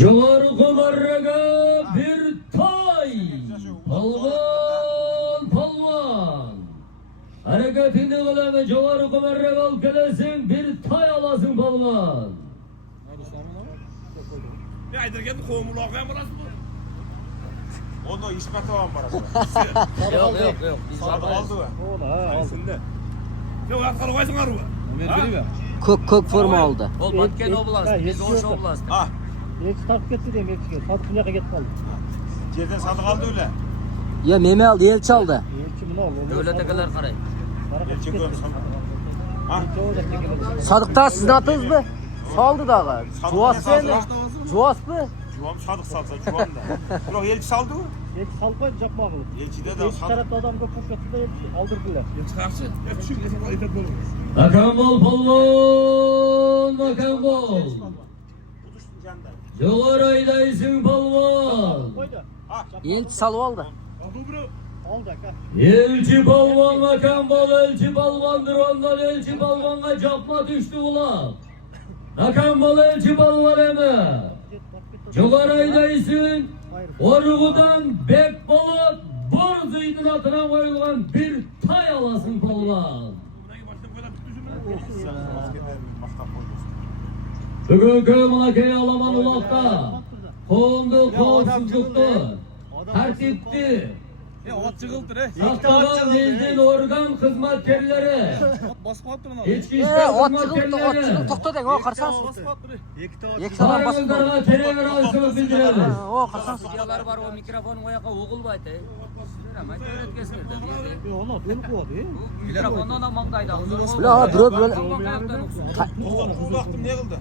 Jo'g'ori qo'marraga bir toy. Polvon. Harekatini qilaman, jo'g'ori qo'marraga olib kelasing, bir toy olasing polvon. Ne aytırken kovmuluğa burası bu. Onu ispatı var burası. Yo'q. Biz Aldı aldı. Aslında. Ya yakar koysun arı. Ko'k forma oldi. Ol Matken oblast, biz Osh oblast. Ha. Elchi tartib ketdi deyman, elchiga. Tartib bunaqa ketib qoldi. Yerden sadık aldı öyle. Ya meme aldı, elchi oldi. Elchi buni ol. Davlat akalar qaraydi. Elçin görmüş. Ha. Sodiqda sizni otingizmi? Soldi dag'i. Juvosmi endi? Juvosmi? Çuvam sadık salsa çuvam da. Ulan elçi saldı mı? Elchi salib qo'ydi, jaqma qilib. Elçide de Elchi saldı. tarafda odam ko'p bo'lib ketdi, elchi oldirdilar. Makambol polvon, makambol. Jo'g'ori aydaysing polvon. Qo'ydi. Elchi salib oldi. Oldi aka. Elchi polvon, makambol, elchi polvondir. Ondan elchi polvonga jopma tushdi ular. Makambol elchi polvon emas. Jo'g'ori aydaysing, Org'udan Bekbolot Bo'rziydin otidan qo'yilgan bir toy olasing polvon. Bugungi malakay olaman uloqda qo'mni qo'msizlikni tartibni saqlagan eldan organ xizmatkorlari ichki ishlar xizmatkorlari To'xtating, o qarsangiz. Ikkita odam bosib qo'ydi. Xabarlarga terak razılıq bildiramiz. O qarsangiz. Videolar bor, o mikrofonni o yoqqa o'g'ilbaydi. Beraman, o'tkazmaydi. Yo'q, to'lib qo'ydi. Mikrofondan ham mangdaydi. Ular birov bilan Bu baktım ne kıldı?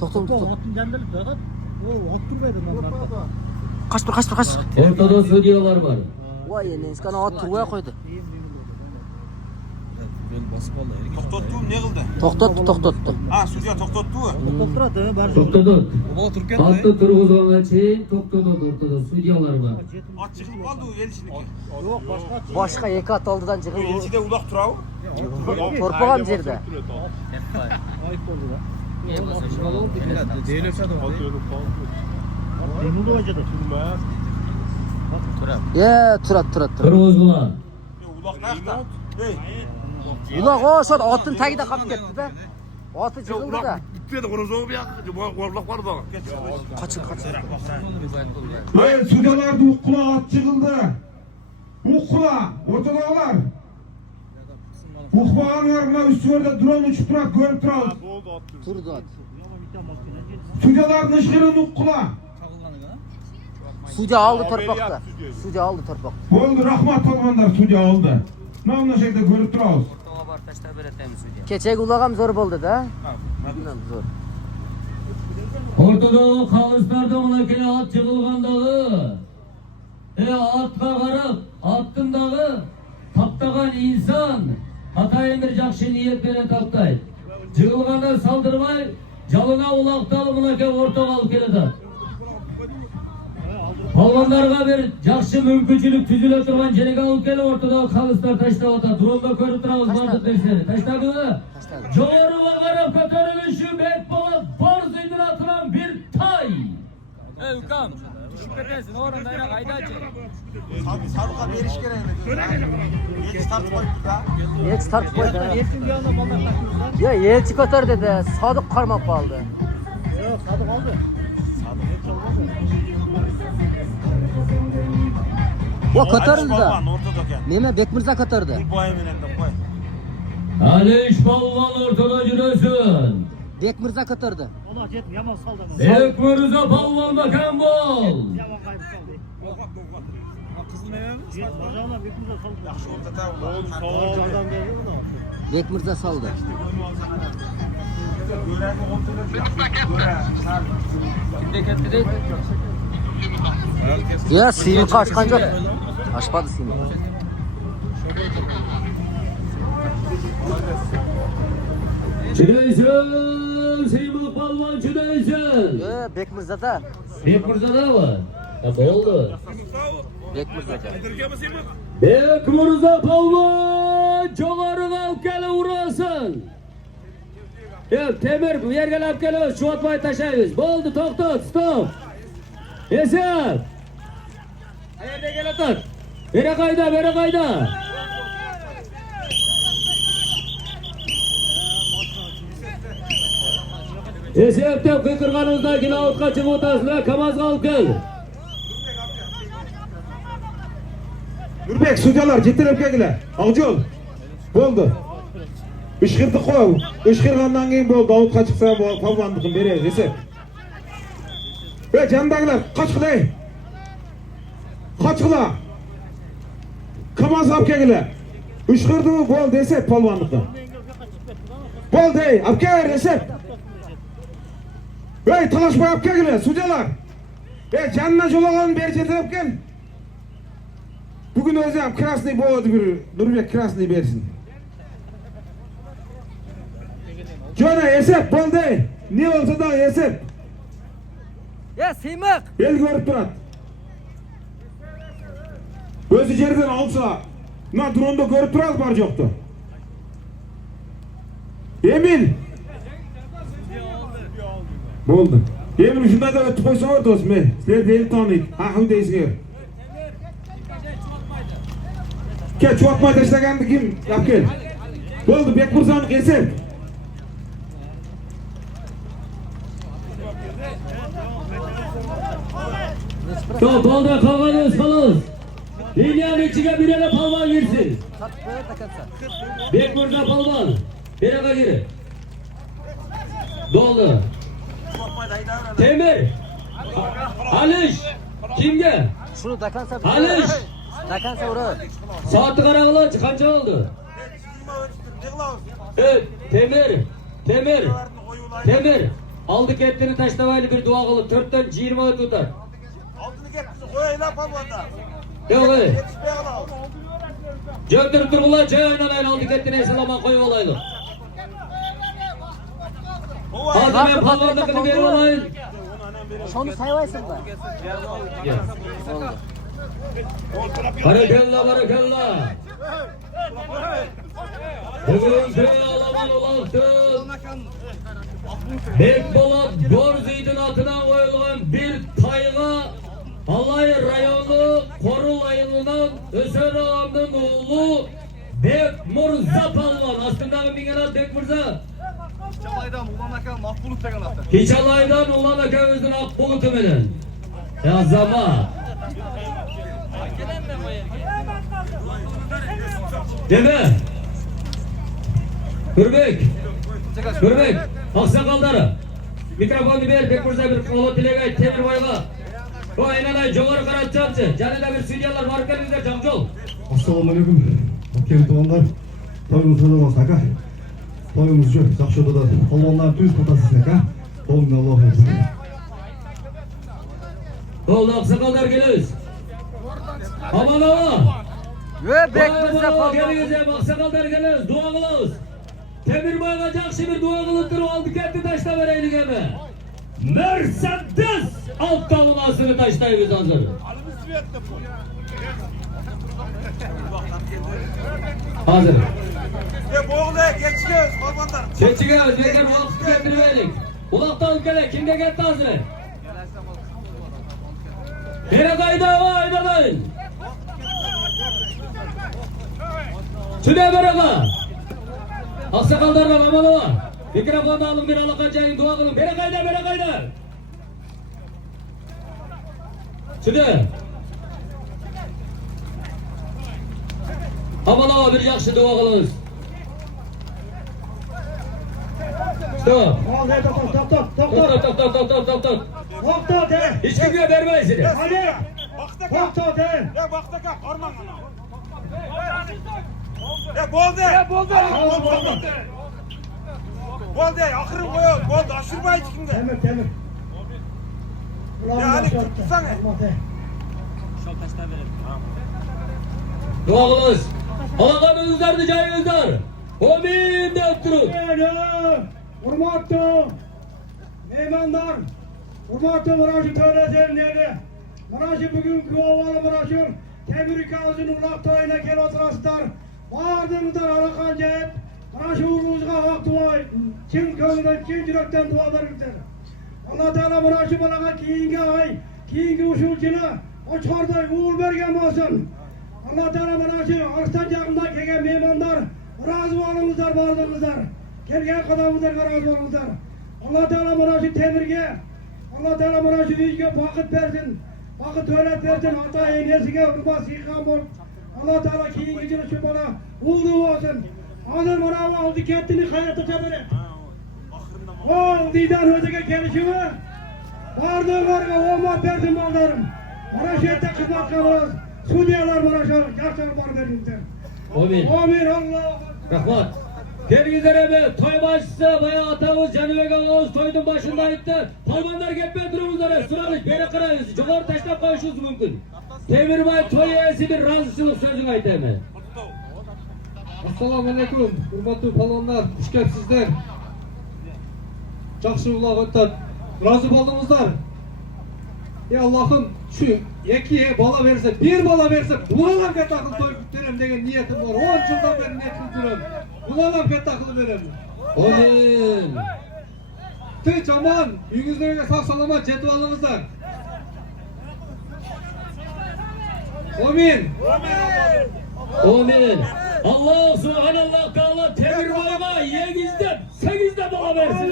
to'xtab. Otni jandilib faqat o ot turmaydi narsa. Qash. Ortada sudyalar var. Voy, endi eskani ot turmay qo'ydi. Toktottun ne kıldı? To'xtatdi. Ha sudya toktottun mu? To'xtiradi, bari. To'xtadik. Hatto turg'izgandan keyin to'xtadik ortada sudyalar var. At çıkıp kaldı o elçiniki. Yo'q, boshqa. Boshqa екі at oldidan O jig'ib elçide ulak turağı. qo'rqoqam yerda. Oyib bo'ldi-da. Ye, turadi. Turg'izlar. Ulak ne yaptı? Hey. Ular o'sha otning tagida qolib ketdi-da. Oti jig'ildi-da. Bitmedi konusu bir yak. Ulak var da. Qoching. Hayır, sudalarda uqqula at çıkıldı. Uqqula, ortadalar. Uqmagan var, buna üstüverde drone uçup durar, görüp durarız. Turdi ot. Sudaların ışkırın uqqula. Sudya oldi torpaqda. Oldu, rahmat olmanlar suda oldu. Namna şekilde görüp durarız. O'rtaga borib tashlab beratamiz sudya. Kechagi uloq ham zo'r bo'ldi-da. Zo'r. Ortada qalislarda malakay at jig'ilgandagi. Atga qarab, atdindagi taptagan inson atayin bir yaxshi niyat bilan taptaydi. Jig'ilganda saldirmay, jalına uloqda malakay o'rtaga olib keladi. Polvonlarga bir yaxshi mumkinchilik tuzila turgan joyga olib kelib o'rtada qalislar tashlab dronda ko'rib turamiz barda bersani. Tashladimi? Jo'g'ori va qarab ko'tarilishi Bekbolot Bo'rziydin otidan bir toy. Ey ukam, tushib ketasiz, o'rindan haydachi. Sadık'a veriş gereğini diyor. Elçi tartı koydu da. Elchi tortib qo'ydi. Elchining yanında ballar taqiblar. Yo, elchi ko'tar dedi. Sodiq qarmab qoldi. Yo'q, sadiq oldi. Yo, ko'tarildi. Ortadaki. Nima Bekmirza ko'tardi. Bu ayımenen de koy. Alish polvon o'rtada yurasin. Bekmirza ko'tardi. Ona jet yomon soldi. Bekmirza polvon makambol. Yomon qaytib soldi. Yaxshi o'rtata ular. Bekmirza saldı. Kimde ketdi deydi? Ya suyunu açkan yok. Açmadı suyunu. Çüdeysin, Seymur Palvan Çüdeysin. Bekmirza'da. Bekmirza'da mı? Ya ne oldu? Bekmirza'da. Bekmirza Palvan jo'g'ari olib kelib urasın. Ya Temir bu yerga olib kelib shu otmay tashlaymiz. Bo'ldi, to'xtat, stop. Esep. Qayerga kelasan? Beri qayda, beri qayda. Esep deb qiqirganimizdan keyin outga chiqib o'tasizlar, Kamazga olib kel. Nurbek, sudyalar yetilib keldilar. Oqjol. Bo'ldi. Ishqirni qo'y. Ishqirgandan keyin bo'ldi. Davudga chiqsa polvonlikni beradi, desep. Ey jandagilar, qochqilar. Qochqilar. Kamaz olib keldilar. Ishqirdimi bo'ldi, desep polvonlikni. Bo'ldi, olib kel, desep. Ey talashmay olib keldilar, sudyalar. Ey janna jo'lag'onni beri yetilib kel. Bugün özlem krasniy bo'ladi bir Nurbek krasniy bersin. Jona esep bo'ldi. Ne olsa da esep. Ya Siymiq. El ko'rib turadi. O'zi yerdan olsa, na dronda ko'rib turadi bar yo'qdi. Emil. Bo'ldi. Emil shunday da o'tib qo'ysa do'st, men. Sizlar deyil tanıyık. Ha, u deysizlar. Ke çoğatmay tashlaganni kim? Yap kel. Bo'ldi, Bekmirzani esep. Tamam, bo'ldi, qolganimiz xolos. Liniyaning ichiga birala polvon girsin. Bekmirza polvon. Beraga gir. Bo'ldi. Temir. Alish. Kimga? Şunu dakansa. Alish. Dakansa ura. Soatni qarag'lar, qancha oldi? Temir. Temir. Aldı ketini tashlamayli bir duo qilib 4 dan 20 o'tar. Aldını getdini qo'yaylar polvonda. Yo'q. Yetishmay qoladi. Jo'ntirib turinglar, joy o'ynamayli, aldı ketini eslaman qo'yib olaylik. Hozir men polvonlikni berib olayin. Şunu sayvaysın da. Barakalla, barakalla. Bugün alaman ulaştım. Bekbolat Gorzi'nin atına koyulan bir tayga Alay rayonu Korul ayılından Öser Ağam'ın oğlu Bekmirza Palvan. Aslında mingen at Bekmirza. Hiçalaydan Ulan Aka Makbulut degan atı. Hiçalaydan Ulan Aka'mızın Akbulut emeden. Ya zaman. Deme. Hürbek. Aksakalları. Mikrofonu ver. Bekmirza bir kolu dilegay. Temir bayga. O aynanay joğarı karatçapçı. Canıda bir sülyalar var kendinize Camcol. Assalamualaikum. Bakın doğanlar. Toyumuz olmaz aka. Toyumuz yok. Zakşoda da polvonlar düz potasısın aka. Toyumda Allah olsun. Oldu aksakallar geliyoruz. Aman aman. Ve Bekmirza polvon. Geliyoruz aksakallar geliyoruz. Dua kılıyoruz. Temir bayga jakşı bir dua kılıp durup aldı kendi taşla vereylik eme. Mercedes alt tavulasını taşlayız hazır. Hazır. Bo'g'li geçiyoruz polvonlar. Çeçiğe yeter vakit getirmeyelim. Ulaktan gele kimde gitti hazır. Bire kayda hava aydalayın. Süde bereka. Aksakallarla aman hava. Mikrofonu alın bir alakacayın dua kılın. Bire kayda. Süde. Aman hava bir yakşı dua kılınız. Stop. Stop. Hiç kimseye vermeyiz seni. To'xtatın. Vaqt aka, qormang. Bo'ldi. Bo'ldi, oxirini qo'ying. Bo'ldi, oshirmay hech kimga. Temir. Ali, tutsang. Dua qilamiz. Qolganingizlarni joyingizlar. Amin deb turib. Hurmatli mehmonlar, hurmatli Mirashi To'razev Mirashi bugungi avval Mirashi Temir ukamizning uloq to'yina kelib o'tirasizlar. Bardingizlar alaqancha Mirashi o'g'lingizga vaqt voy. Chin ko'ngildan, chin yurakdan duo beringlar. Alloh taolo Mirashi bolaga keyingi oy, keyingi ushulchini ochqorday o'g'il bergan bo'lsin. Alloh taolo Mirashi Oriston jag'idan kelgan mehmonlar razı bo'lingizlar, bordingizlar. Kelgan qadamingizlarga razı bo'lingizlar. Alloh taolo Mirashi Temirga, Alloh taolo Mirashi uyga vaqt bersin. Vaqt to'lab bersin, ota enasiga hurmat siqam bo'l. Alloh taolo keyingi yil shu bola o'g'li bo'lsin. Hozir mana oldi ketdini hayotda chaqiradi. Oldidan o'ziga kelishimi? Bordinglarga hurmat bersin bolalarim. Mana shu yerda xizmat qilamiz. Sudyalar mana shu yaxshi bor beringlar. Amin. Amin Alloh. Rahmat. Kelingizlar emi, to'y boshchisi bayoq otamiz Janibek og'amiz to'yning boshida aytdi. Polvonlar gapga turingizlar, so'raylik, beri qaraysiz, jo'g'ori tashlab qo'yishingiz mumkin. Temirboy to'y egasi bir rozichilik so'zini aytaymi. Assalomu alaykum, hurmatli polvonlar, xush kelibsizlar. Yaxshi uloq o'tdi. Rozi bo'ldingizlar. Ey Allohim, shu iki bola bersa, bir bola bersa, bularga taqil to'y qilib degan niyatim bor. 10 yildan beri niyat qilib yuraman. Bularga taqil beraman. Amin. Tinch omon, uyingizlarga sog' salomat jetib olingizlar. Amin. Amin. Allah subhanallah taala Temirboyga 8'de bola versin.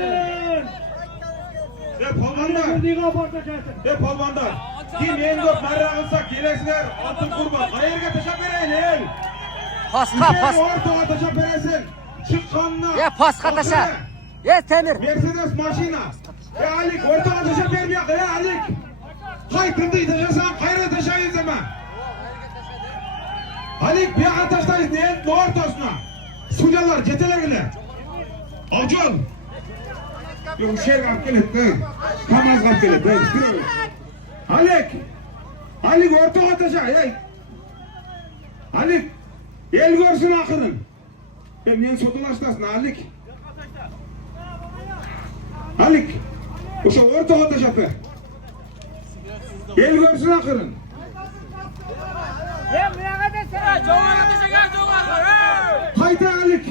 Polvonlar. Kim eng ko'p marra qilsa kelaksizlar, oltin qurban. Qayerga tashab beraylik, el? Pasqa. O'rtaga tashab berasizlar. Chiqqanni. Pasqa tasha. Temir. Mercedes mashina. Alik, o'rtaga tashab bermayaq, Alik. Qayerda tashasan, qayerga tashaysiz ama. Alik, bu yoqqa tashlaysiz, el o'rtasına. Sudyalar jetelaglar. Avjon. Yok şey olib kelibdi. Kamaz olib kelibdi. Alik o'rtaga tasha, ey. Alik, el ko'rsin oxirin. Men sodalashdasin, Alik, o'sha o'rtaga tashab ber. El ko'rsin oxirin. Qayta Alik.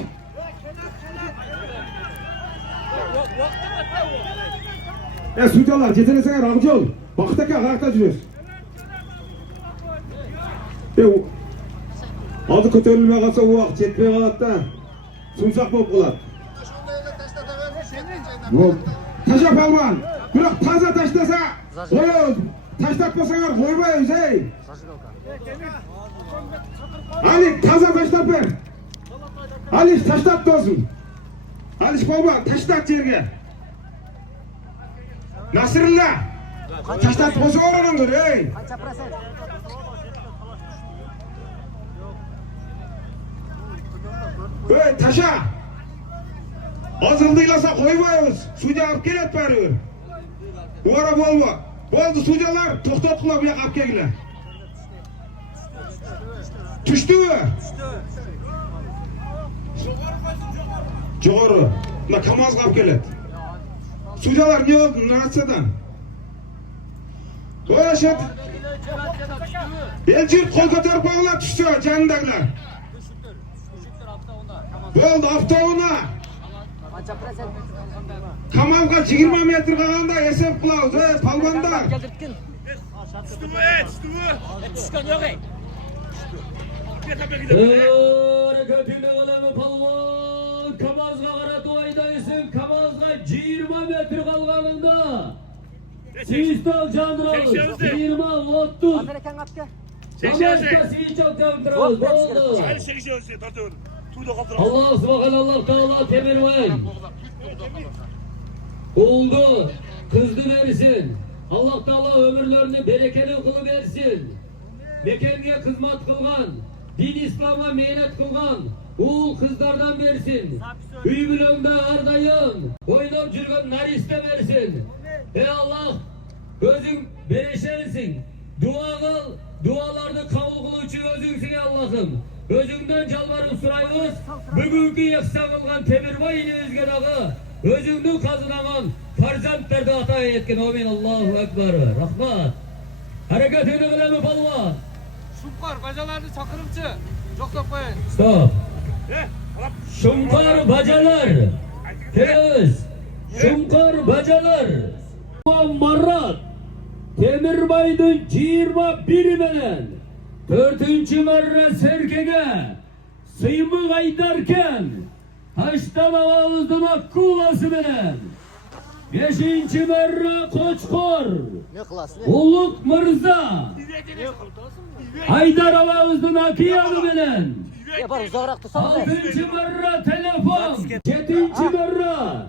Sudyalar, jetelasanglar Avjol. Vaqt aka, qayerda yurasiz? Oldi ko'tarilmay qolsa, u vaqt yetmay qoladi-da. Sumsaq bo'lib qoladi. Tasha polvon. Biroq toza tashlasa, qo'yib, tashlab qo'ysanglar qo'ymaymiz, ey. Alik, toza tashlab ber. Alik, tashlab tursin. Alik polvon, tashlab yerga. Nasrilla. Tashlab qo'ysa o'raringlar, ey. Qancha prosent? Ey, tasha. Hozirdiklasa qo'ymaymiz. Sudya olib keladi baribir. O'ra bo'lma. Bo'ldi, sudyalar to'xtat qilib bu yoqqa olib kelinglar. Tushdimi? Jo'g'ri. Mana Kamaz olib keladi. Sudyalar ne oldu? Narsadan? Böyle şey. Elçin kol ko'tarib qo'yinglar, tushdi jangdagilar. Bo'ldi, avtobuna. Qancha prosent? Kamalga 20 metr qolganda esep qilamiz, ey polvonlar. Keltirtkin. Tushgan yo'q ey. Harekatini olemi polvon. Kamazga qarata o'ydaysiz. Kamazga 20 metr qolganında. Sistol jandıralım. 20 30. Amerikan qapka. Kamazga sistol jandıralım. Bo'ldi. Allah subhanallah taala Temirboy. Oldu. Kızdı versin. Allah taala ömürlerini berekeli kılı versin. mekenge hizmet kılgan, din İslam'a meylet kılgan, oğul kızlardan versin. Üy bilöngde ardayın, oynap жүрgen nariste versin. Ey Allah, özün bereşelisin. Dua kıl, dualarda kabul kılıcı özünsün ey Allah'ım. Özünden calvarıp surayız, bugünkü yaksa kılgan Temirbay ilimizge dağı, özünden kazınaman farzantlerde ata etkin. Amin. Allahu Ekber. Rahmat. Hareket öyle mi balvan? Şumkar bacalarını çakırımçı. Çok sokmayın. Stop. Şumkar bacalar. Tez. Şumkar bacalar. Marat. Temirbay'dın 21 menen 4. marra serkege sıymık aydarken taştan avağızdın hakkı ulası menen 5. marra Koçkor Ne kılası ne? Uluk Mırza Haydar avağızdın hakkı yanı menen Yapar uzağırak tutsanız. 6. marra telefon 7. marra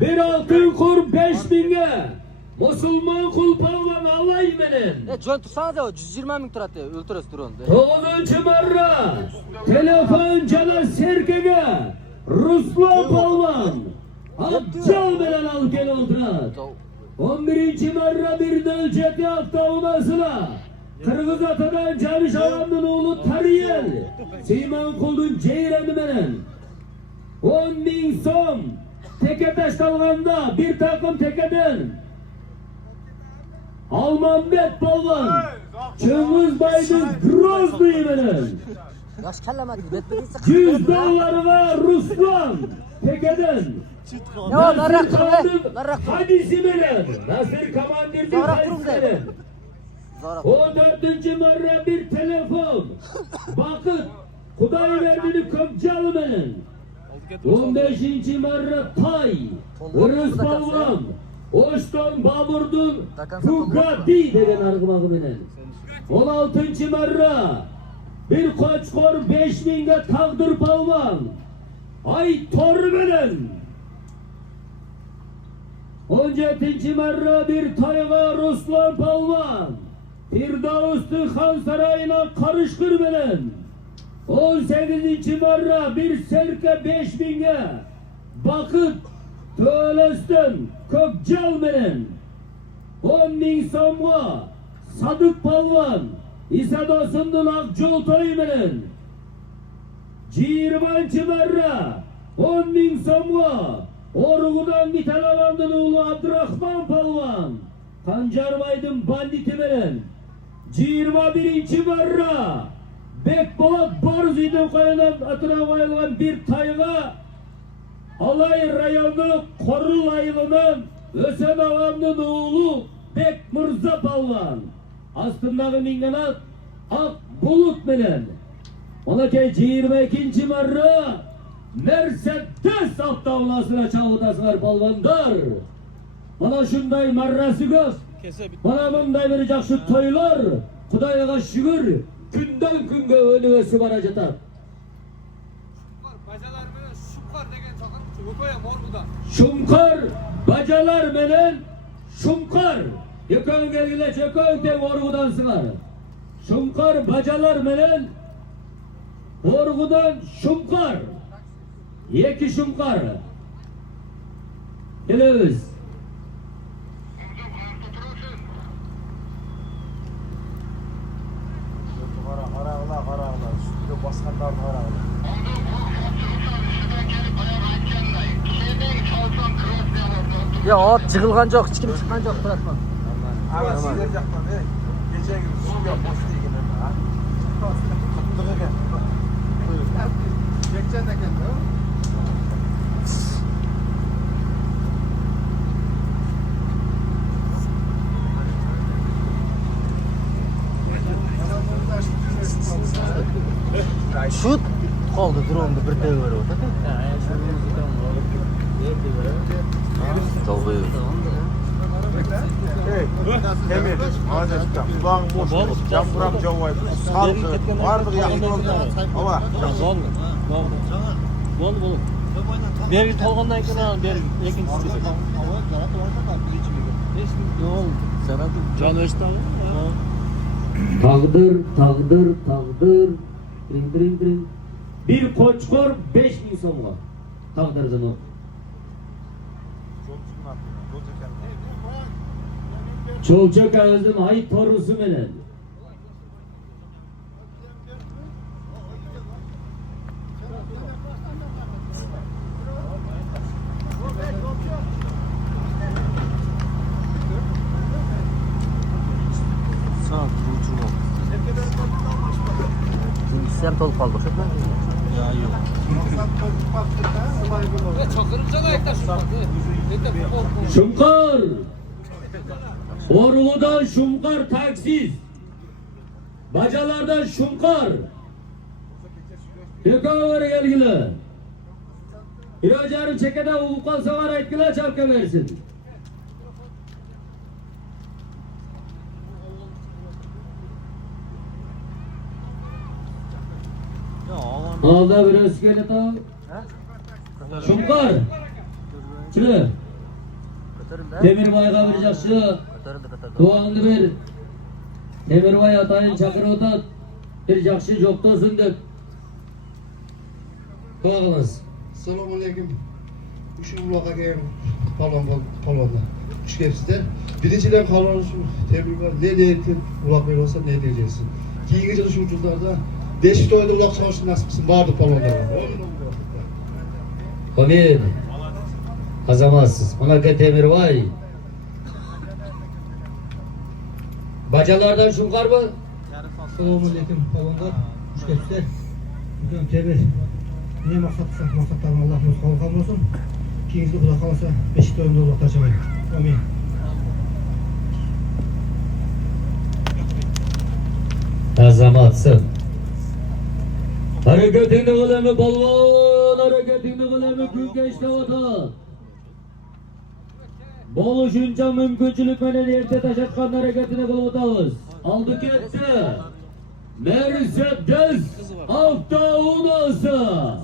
bir altın kur 5.000'e Musulman kul palvan alay menen. Jön tutsanız ya 120 bin turat diye öldürüz durun. 9. marra telefon cana serkege Ruslan palvan Abcal menen al gel oldurat. 11. marra bir dölçeti hafta olmasına Kırgız atadan Caviş Alam'ın oğlu Tariyel Seyman Kul'un Ceyreni menen 10.000 som teke taştalganda bir takım tekeden Almanbet Balvan Çöngüz Baydın Grozny menen Yaş kellemedi. Betbediyse 100 dolarına Ruslan tekeden Ne o narrak kırdı? Narrak kırdı. Hadisi menen Nasır Kamandir'in Zavrak kurun hadisi de. menen Zavrak. 14. marra bir telefon Bakıt Kuday verdiğini köpcalı menen 15. marra Tay Irız Balvan Oşton Bamurdun Bugatti degen argımagı menen 16. marra bir Koçkor 5.000'ge tagdır palvan Ay tor menen 17. marra bir Tayga Ruslan palvan Firdavus'tu Han Sarayı'na karışkır menen 18. marra bir Serke 5.000'ge Bakıt Töölöstön Kökcal menen 10.000 somga Sadık Palvan İsa Dosun'dun Akjoltoy menen 20. marra 10.000 somga Orgu'dan Mitalavandın oğlu Abdurrahman Palvan Kancarbaydın banditi menen 21. marra Bekbolat Barzi'den koyulan atına koyulan bir tayga Alay rayonu Korul ayılının Ösen Ağam'ın oğlu Bek Mırza Palvan Astındağı minganat Ak Bulut menen Ona ke 22. marra Mercedes avtavlasına çağıtasılar palvandar Bana şunday marrası göz Bana bunday verecek şu toylar Kuday'a şükür Günden günge önüvesi bana jatar Bacalar menen şumkar degen çakırımçı. Öpöye morgudan. Şumkar bacalar menen Şumkar Yökön gelgileç yökön te orgudan sığar Şumkar bacalar menen Orgudan Şumkar Yeki Şumkar Geliriz Ya at çıkılgan yok, hiç kim çıkan yok Turatma. Ama sizler jaktan geçen gün su yok boş değil ha. Kıtlık eken. Geçen de geldi o. Şut kaldı drone'da bir de böyle oldu. Tabii. Hey, Emir, Aziz'den, kulağın boş, camburam cavvay, salgı, varlık yakın oldu. Ama, Bol. Beri tolgandan keyin ana beri ekinchisi. Ne oldu? Can Öztay. Tağdır, tağdır, tağdır. Dring, dring, dring. Bir koçkor 5.000 so'mga. Tağdırdan o. Çolçak ağzın ay torusu menen. Sağ ol, uçurma. İkincisi hem tolup kaldı. Ya yok. Çakırımca da ekler şu bak. Şumkar! Orlu'dan Şumkar taksiz. Bacalardan Şumkar. Yakaları gelgiler. İracarı çekede ulukan savar etkiler çarka versin. Alda bir öskele ta. Şumkar. Çılı. Demirbay'a bir jakşı. Doğanını bir. Demirbay atayın çakırı otat. Bir jakşı jokta sındık. Doğanımız. Selamun aleyküm. Üçüncü bloğa gelin palonlar. Hoş geldinizler. Birinciler kalon için tebrik var. Ne diyetin ulak bey olsa ne diyeceksin? Kiyinci yılı şurcuzlarda Deşit oyunda ulak çalışın nasipsin vardı palonlara. Komir. Kazamazsız. Ona getemir vay. Bacalardan şunkar mı? Selamun aleyküm palonlar. Hoş geldinizler. Bugün tebrik. Ne maksatsa maksatlarım Allah'ımız kabul kalmasın. İkincisi kulak kalırsa Beşiktaş oyunda ulak taşımayın. Amin. Kazamazsın. Hareketini kılemi balvan, hareketini kılemi gülgeçte vatan. Boluşunca mümkünçülük medeniyette taşatkan hareketini kılıvatağız. Aldık etti. Mercedes Avtaunası.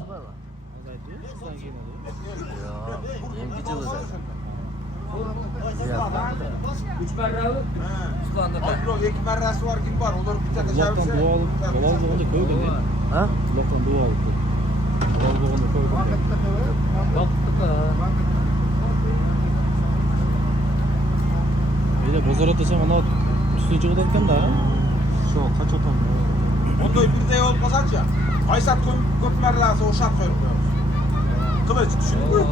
Üç merrağı. Ablo iki merrası var kim var? Onlar bir tane çevirse. Ha? Baktık ha. Bir de bozar desem ona üstüne çıkıdan da. Şu kaç otan? Onda bir de yol kazanca. Aysat köp merrası o şart koyuyoruz. Kılıç düşündün mü?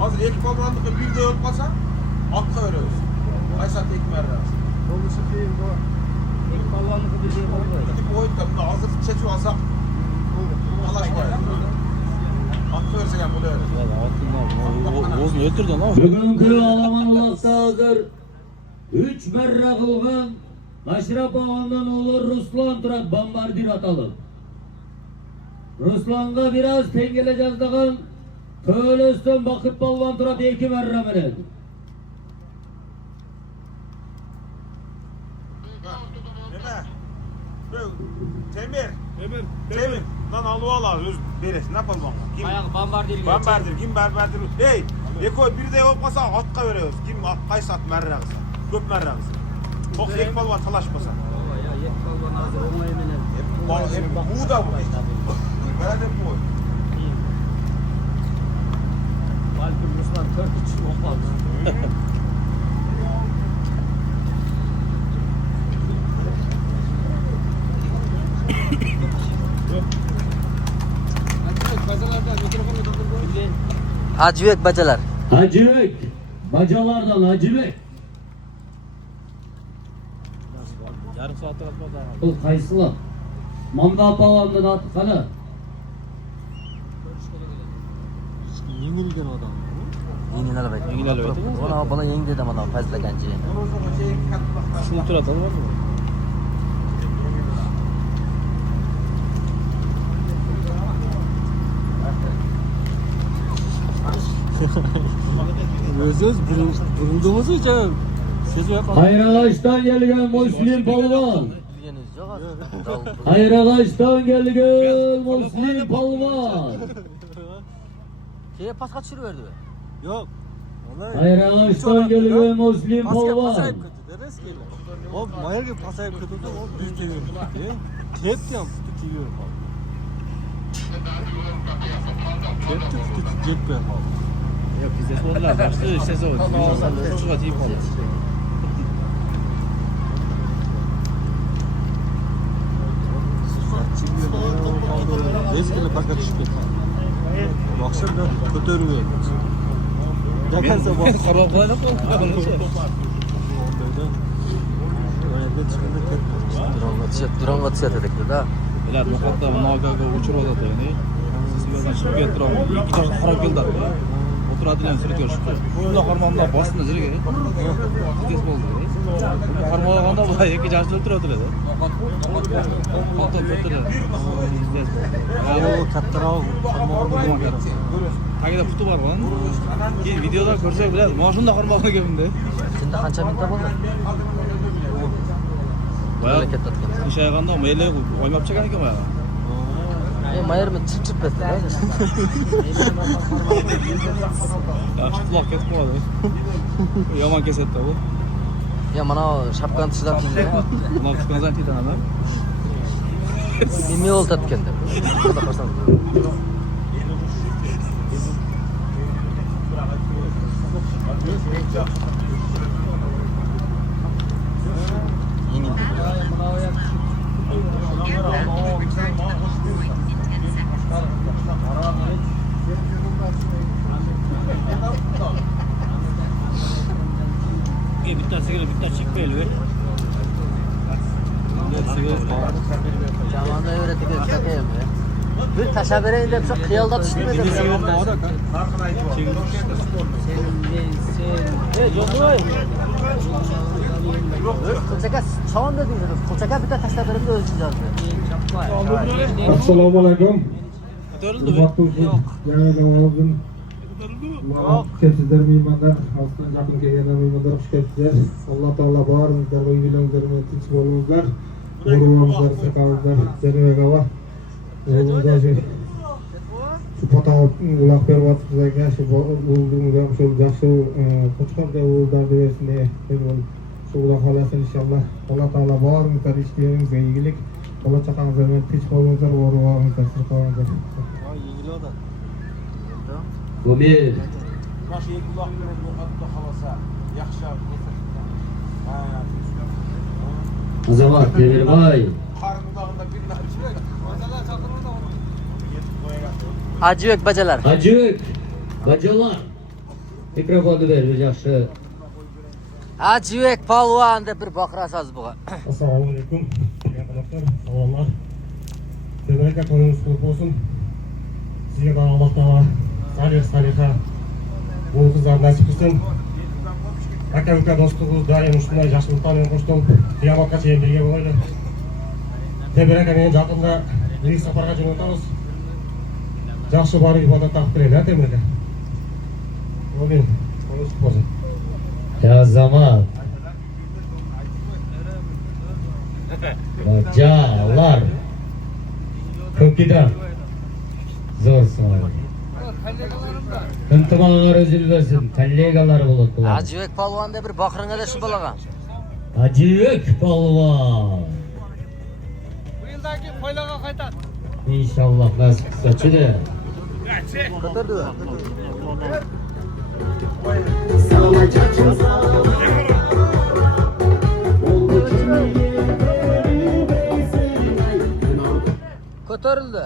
Hazır iki kolrandık bir de yol kazan. Akla veriyoruz. Aysat iki merrası. Gidip oyunda hazır çeçi alsak. Allah aşkına. Akla versen yani bunu öyle. Bugünkü Alaman ulakta hazır. 3 merra kılgın. Maşrap ağandan olur Ruslan Turat bombardir atalım. Ruslan'a biraz tengeleceğiz dağın. Köylüsün Bakıt Balvan Turat 2 merra menen. Temir. Lan alıvalar öz beresin. Ne yapalım bana? Kim? Ayak bambardir. Bambardir. Kim barbardir? Hey! Ekoy bir de olmasa atka veriyoruz. Kim akkay sat merrağısı. Köp merrağısı. Çok ek balvan talaşmasa. Ya yet balvan hazır olma emine. Bu da bu. Böyle de bu. Balkın Ruslan 4 için olmaz. Hacıbek bacalar. Hacıbek. Bacalardan Hacıbek. Yarım saatte atmaz daha. Bu kaysıla. Manda pavandan at kana. Yengilgen adam. Yengil albaydı. Yengil albaydı mı? Ona bana yeng dedim adam fazla genci. Şunu tur atalım var mı? Özöz burulduğumuz için siz yok. Hayrağaç'tan gelgen Müslim Palvan. Hayrağaç'tan gelgen Müslim Palvan. Şeye pas kaçırı verdi be. Yok. Hayrağaç'tan gelgen Müslim Palvan. Neresi geliyor? O mayarga pasayıp ketdi, o büyük teviyor. Tepdi ham puti teviyor. Tepdi puti tepdi. Yok bizde sonlar başlı işlese o. Çığa teyip kaldı. Eskili paket tushib ketdi. Boqsa ko'tarib berdi. Yakansa boq. Qarab qo'yadi qo'lga. Dronga tushadi dedi da. Ular muqaddam Nogaga uchiradi ya'ni. Siz bilan chiqib kettirib, ikki to'rt qarab keldi. O'tiradigan surat ko'rishdi. Shunda qarmonda bosdi jirga. Tez bo'ldi. Qarmog'anda bu ikki jashni o'tiradi. Foto o'tiradi. O kattaroq qarmog'ini Tagida puti bor o'n. Keyin videoda ko'rsak bo'ladi. Mana shunda qarmoqni kelganda. Shunda qancha minta bo'ldi? Bayağı katta tutgan. ish ayganda mayli o'ymab chiqqan ekan bayağı. Mayarmi chip etdi. Yaxshi quloq ketib qoldi. Yomon kesatdi bu. Ya mana shapkani tishidan tiydi. Ular chiqqandan tiydanadi. Nima yo'l topganda. Xudo xohlasa. Bitta çekmeyelim. Zamanda öğrettik takayım ya. Bir taşa vereyim de çok kıyalda düştüm dedim. Koçaka çoğun dedin dedim. Koçaka bir de taşla vereyim de ölçeceğiz. Assalomu alaykum. Ko'tarildi. Yangi namozim. Sizlar mehmonlar, xalqdan yaqin kelgan mehmonlar xush kelibsizlar. Alloh taolo boringizlar, uyingizlar tinch bo'lingizlar. O'g'illar, saqovlar, Zarivagava. O'g'illar shu pota uloq beryapsiz ekan, shu o'g'illarimiz ham shu yaxshi qo'chqorda o'g'illarni bersin deya shu uloq xolasin inshaalloh. Alloh taolo boringizlar, ishingizga yegilik. Bola chaqangizlar bilan tinch bo'lingizlar, o'g'illar, saqovlar. Gomez. Baş el buloq bilan muqaddas xolasa yaxshi. Azamat Demirboy. Qarın budağında bir narçı. Acıyök bacalar. Hacık. Bacalar. Mikrofonu ver bir yaxshi. Acıyök palvan deb bir baqirasiz buga. Assalomu alaykum. Qanaqalar? Salomlar. Tebriklar to'yingiz qutlug' bo'lsin. Sizga ham Alloh taolo saliha bu qizlar nasib qilsin. Aka uka do'stligi doim shunday yaxshiliklar bilan qo'shdim. Qiyomatgacha ham birga bo'laylik. Tebriklar men yaqinda bir safarga jo'natamiz. Yaxshi bor ibodat qilib kelinglar Tebriklar. Amin. Qo'lingiz bo'lsin. Ya zaman. Bacalar. Köküden. Zor sağ Hıntımalar üzülmesin. Kollegalar buluttular. Acıyök palvan deb bir baqirınga da shu balaga. Hacıyök palvan. Bu yıldaki koylağa qaytadi. İnşallah nasip kısa çıdı. Ko'tardi. Ko'tarildi.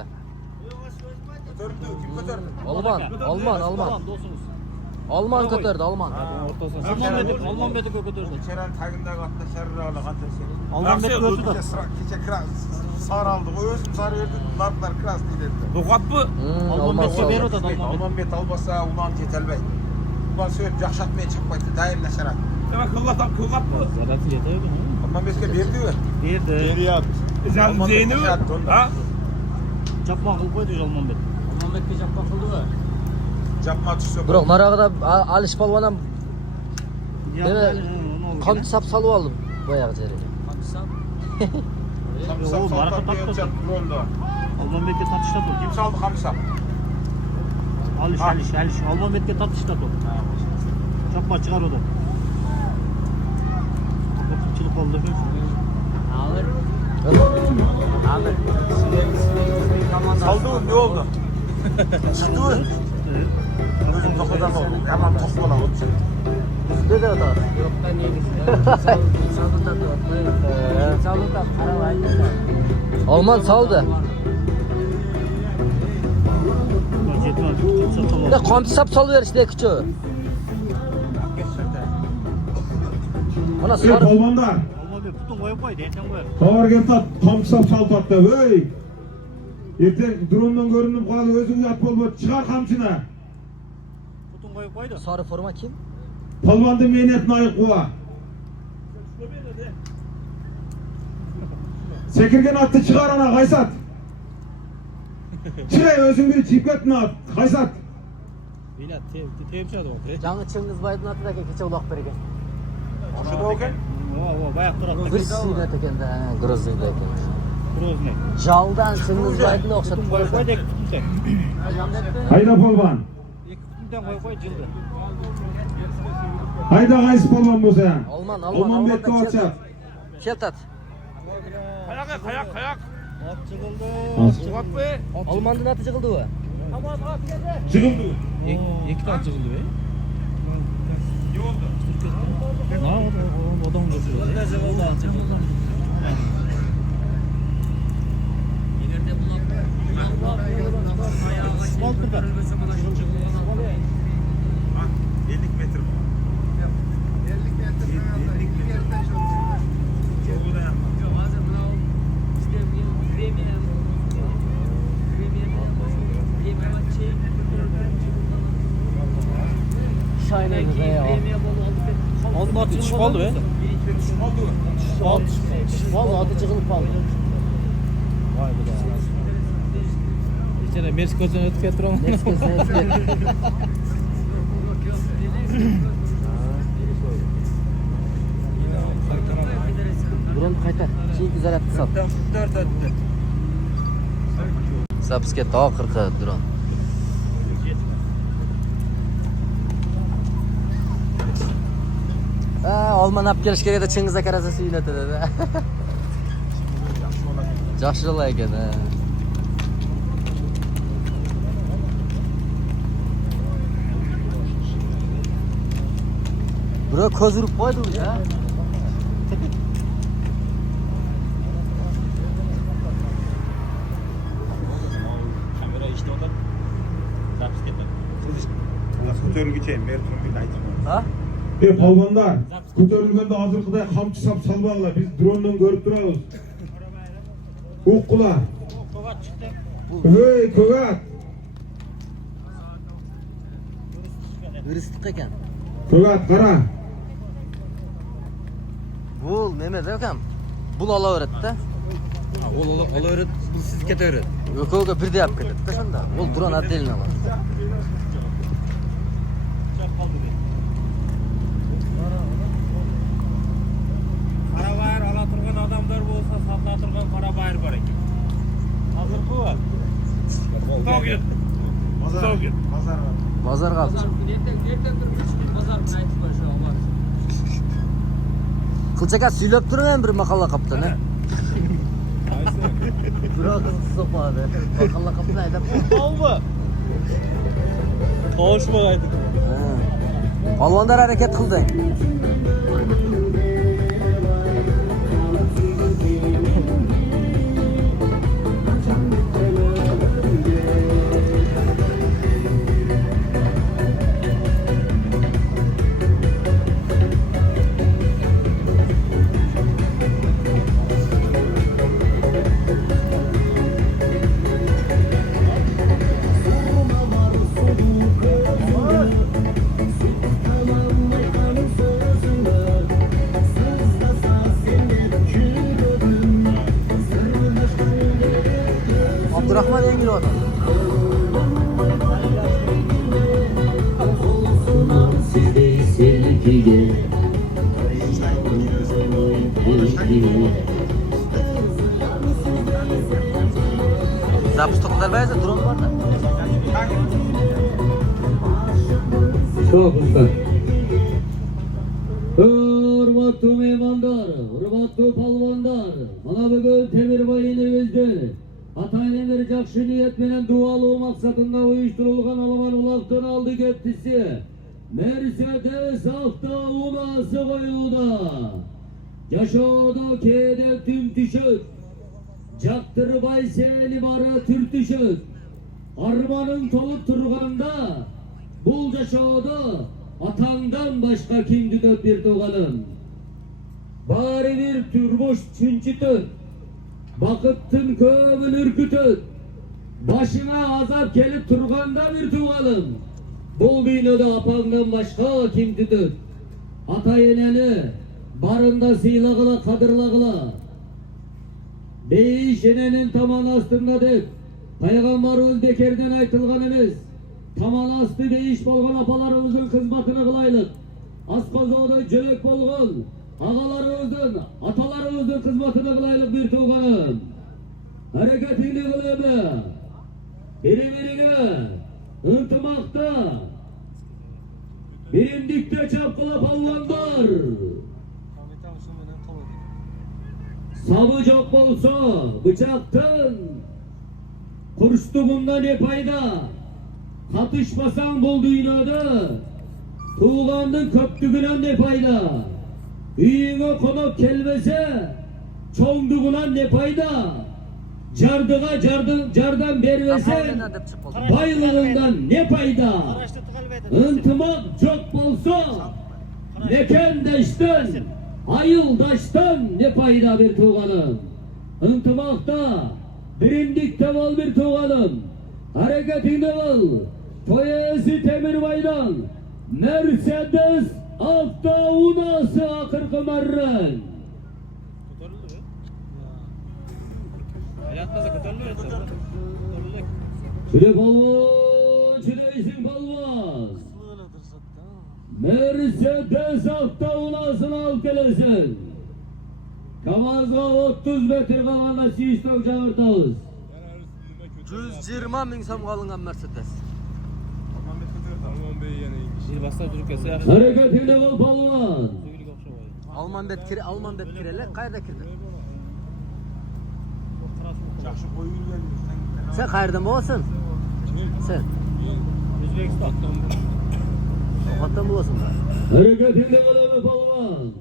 Kim ko'tardi? Alman. Alman ko'tardi, Alman. Alman beti ko'tardi. Çeren tagındagi atda sharrali qanchasi. Alman beti ko'tardi. Kecha kras sar aldı. O özüm sar verdi. Nartlar kras dedi. Lugat bu. Alman Alman bet albasa ulan jetelbey. Ulan söylep jakşatmaya çıkmaydı. Daimleşer. Demek kıllat bu. Zaten yeter mi? Alman betke berdi mi? Berdi. Sen zeyni mi? Ha? Çapma qilib qo'ydi Alman bet. Alman betke çapma kıldı mı? Japma tushsa. Biroq narog'ida Alish polvon ham qon sap solib oldim boyagi joyga. O maraka tapdı. Alman betga tatishda tur. Kim saldı kamsap? Alish. Alman betga tatishda tur. Chapma chiqardi. Ko'pchilik oldu. Saldı mı? Ne oldu? Çıktı mı? Gözüm tokadan oldu. Hemen tok bana oldu. Ne de atar? Yoktan yedik. Salıta da. Salıta karalaydı. Alman saldı. Ya kompi sap salıver işte küçüğü. Ana Ey sarı. polvonlar. Tovar keltat, kamsap saltatda. Ey! Erten drondan görünüp kalı özüň yat bolbo çıkar kamçına. Sarı forma kim? Polvondy mehnetine ayık kuva. Sekirgen attı çıkar ana kaysat. Çıray özüň bir çipetine at, kaysat. Yine tepçi adam. Жаңы Чыңгызбайдын атында кече улак берген. Şu da oken? Bayağı duraptı. Bir suynet eкен да, Грозныйда экен. Grozny. Жалдан Чыңгызбайдын окшотуп Koy койгон. dek tutun sen. Hayda polvon. İki tutundan koy cıldı. Hayda kaysı polvon bolsa. Alman, Alman bekle atacak. Keltat. Kayak. At cıldı. Bak be. Almandын аты жыгылдыбы? Çıkıldı. İki tane cıldı be. Ne oldu? O da cıldı. Bak 50 metre bu. 50 metre. Çok da yapma. Şahinemiz ya. Onun atı çık oldu be. Vallahi adı jıgılıp kaldı. Vay be. İçine Meksiko'dan ötüp getirəm. Drone qaytar. Keyingi zaryadni sal. 4 öttü. Запись ketdi, oxirgi drone. Alman olib kelish kerak edi, Chingiz aka razasi uyladi dedi. Yaxshi yo'l ekan. Bura ko'z urib qo'ydi u ya. Kamera işte orada. Zapis ketmedi. Ko'tarilgicha Mertun bir aytib. Ha? Ey polvonlar, ko'tarilganda hozirgiday qamchi sap salbanglar. Biz drondan ko'rib turamiz. O'qqular. Hey, ko'gat. Turistik ekan. Ko'gat, qara. Bul nima ekan? Bul olaveradi-da. Olaveradi, bu siz ketaveradi. Yo'q, birda olib ketadi-da shunda. Ol drone отдельно oladi. Karabayır ala turgan adamlar bolsa satla turgan karabayır var ekan. Hazır bu. Togit. Togit. Pazar var. Bozor qoldi. Erten turmuş pazar aytib qo'yish var. Qulchaka suylab turgan bir mahalla qapdan. Biroq so'padi. Mahalla qapdan aytib. Olma. Toshma aytib. Polvonlar harakat qildi. Abdurrahman Engin adam. Zapis to'xtalmaysa drone bor da. Çok usta. Hurmatli mehmonlar, Hürmetli palvonlar, mana bugün Temirbay elimizde Ataynemir jakşı niyet menen dualı maksatında uyuşturulgan Alman ulaktan aldı gettisi Mercedes avtounası koyulda Yaşoda kede tüm tüşüt Jaktırбай seni bara türtüşüt Armanın tolup turganda Bul yaşoda Atandan başka kim düdöt bir tuğalım Bari bir türboş çünçütüt Bakıttın kömül ürkütüt Başına azap gelip turganda bir tuğalım Bul dünyada apandan başka kim düdöt Ata eneni barında sıylagıla kadırlagıla Beyiş enenin taman astındadır Peygamberimiz bekerden aytılganımız Taman astı beyiş bolgan apalarımızın hizmetini kılaylık Askozada jölek bolgan Ağalarımızın, atalarımızın hizmetini kılaylık bir tuğanım Hareketini kılımı Biri-birine ıntımakta Birimdikte çapkıla pallanlar Sabı çok bolsa bıçaktın Kurştuğunda ne payda Katışmasan bol dünyada Tuğandın köptüğüne ne payda Üyüne konup kelmese Çoğunduğuna ne payda Cardığa cardan bervesen Baylığından ne payda Intımak çok bolsa Mekendeşten Ayıldaştan ne payda bir tuğanım Intımakta Birindikte ol bir tuğanım Hareketinde ol Toyesi Temirbay'dan Mercedes avtounası akır kımarın Şöyle balvan Şöyleysin balvan Mercedes avtounasını al gelesin Kamazga 30 metre kalana Siyiştok Cağırtağız 120 ming so'm olingan Mercedes. Bir basta durup kelse yaxshi. Hareketine ol balvan Alman bet kireler qayerda kirdi? Yaxshi qo'yib yurgan. Sen qayerdan bo'lasan? Sen O'zbekistondan. Qo'qondan bo'lasan. Hareketinde ol balvan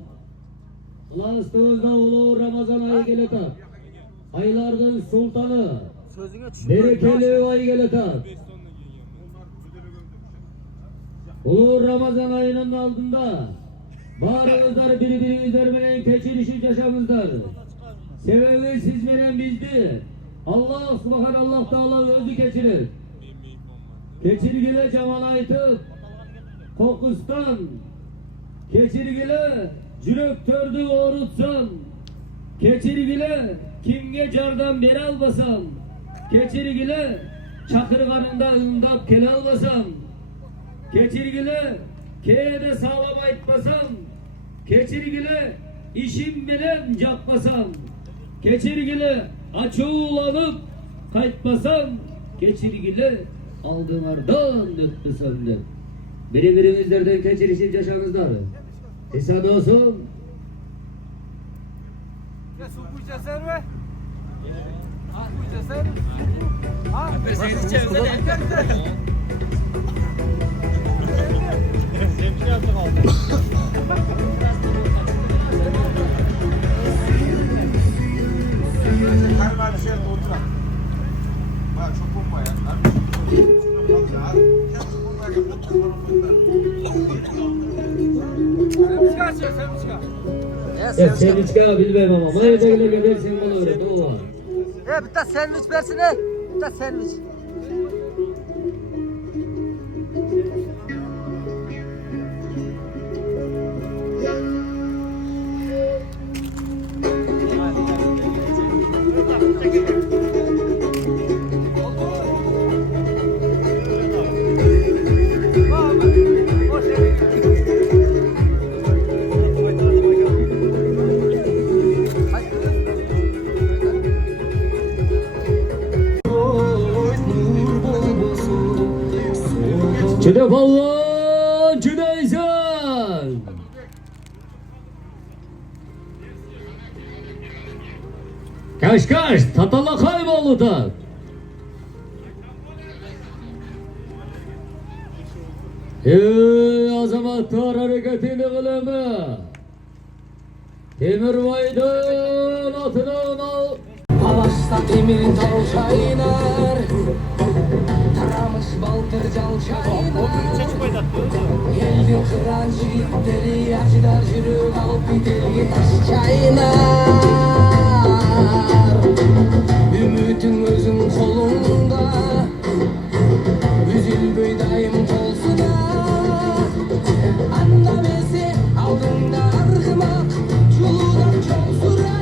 Kılastığı ulu Ramazan ayı geletar Aylardan sultanı Sözüne tushun. Berekeli ay geletar Ulu Ramazan ayının aldığında Bağrınızlar birbirinizler menen keçirişi yaşamızlar Sebebi siz menen bizdi Allah subhanallah Teala özü keçirir Keçirgile caman aytıp Kokustan Keçirgile Jüröktörді oğrutsan Keçirgile kimge cardan beri albasan Keçirgile çakırganında ındap kele albasan Keçirgile keyede sağlam aytbasan Keçirgile işim bilen jakbasan Keçirgile açıulanıp kaytbasan Keçirgile aldığınlardan döktüsen de Birbirimizlerden keçirişip yaşanızlar Esad olsun. Ya su içesen mi? Su içesen. Ha? Sen içersen ne? Kalma bir şey oturak. Bak çok bomba ya. Sevinçka bilmem ama mayadagile gelirsin bana öyle doğru. Bitta sandviç versin he. Bitta sandviç. Çide balvan çideysen. Kaşkaş, tatalakay Bolu'da. Azamatlar hareketini kılımı. Demirbay'dan atının al. Palas'ta demir dal çaynar, taramış baltır cal çaynar. Elbin kıran jigitleri acılar jürük alıp biterge taş çaynar. Ümitin özün kolunda, üzülböy daim kolsuna. Anda besi aldığında argımak, çuludan çok sura.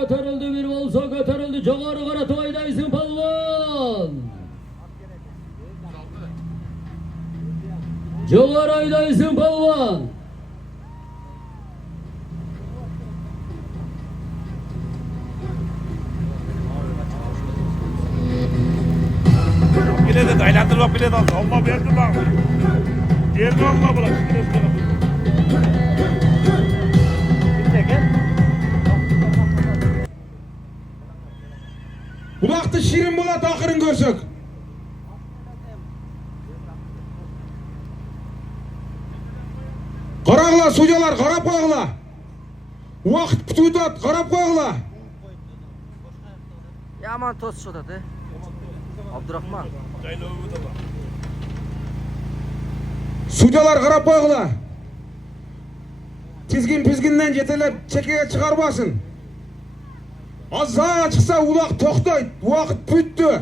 Götürüldü bir bolsa götürüldü. Joğarı qaratıb aydaysın palvan. Joğarı aydaysın palvan. Bilet aylandırma bilet aldı. Allah verdi lan. Geldi Allah bırak. Bulaqda shirin bo'ladi oxirin ko'rsak. Qaranglar, so'jalar, qarab qo'yinglar. Vaqt kutib, qarab qo'yinglar. Yaman to'sish o'tadi. Abdurahmon. So'jalar qarab qo'yinglar. Tizgin-pizgindan yetalab chekkaga chiqarmasin. Azza çıksa ulaq to'xtaydi. Vaqt bitdi.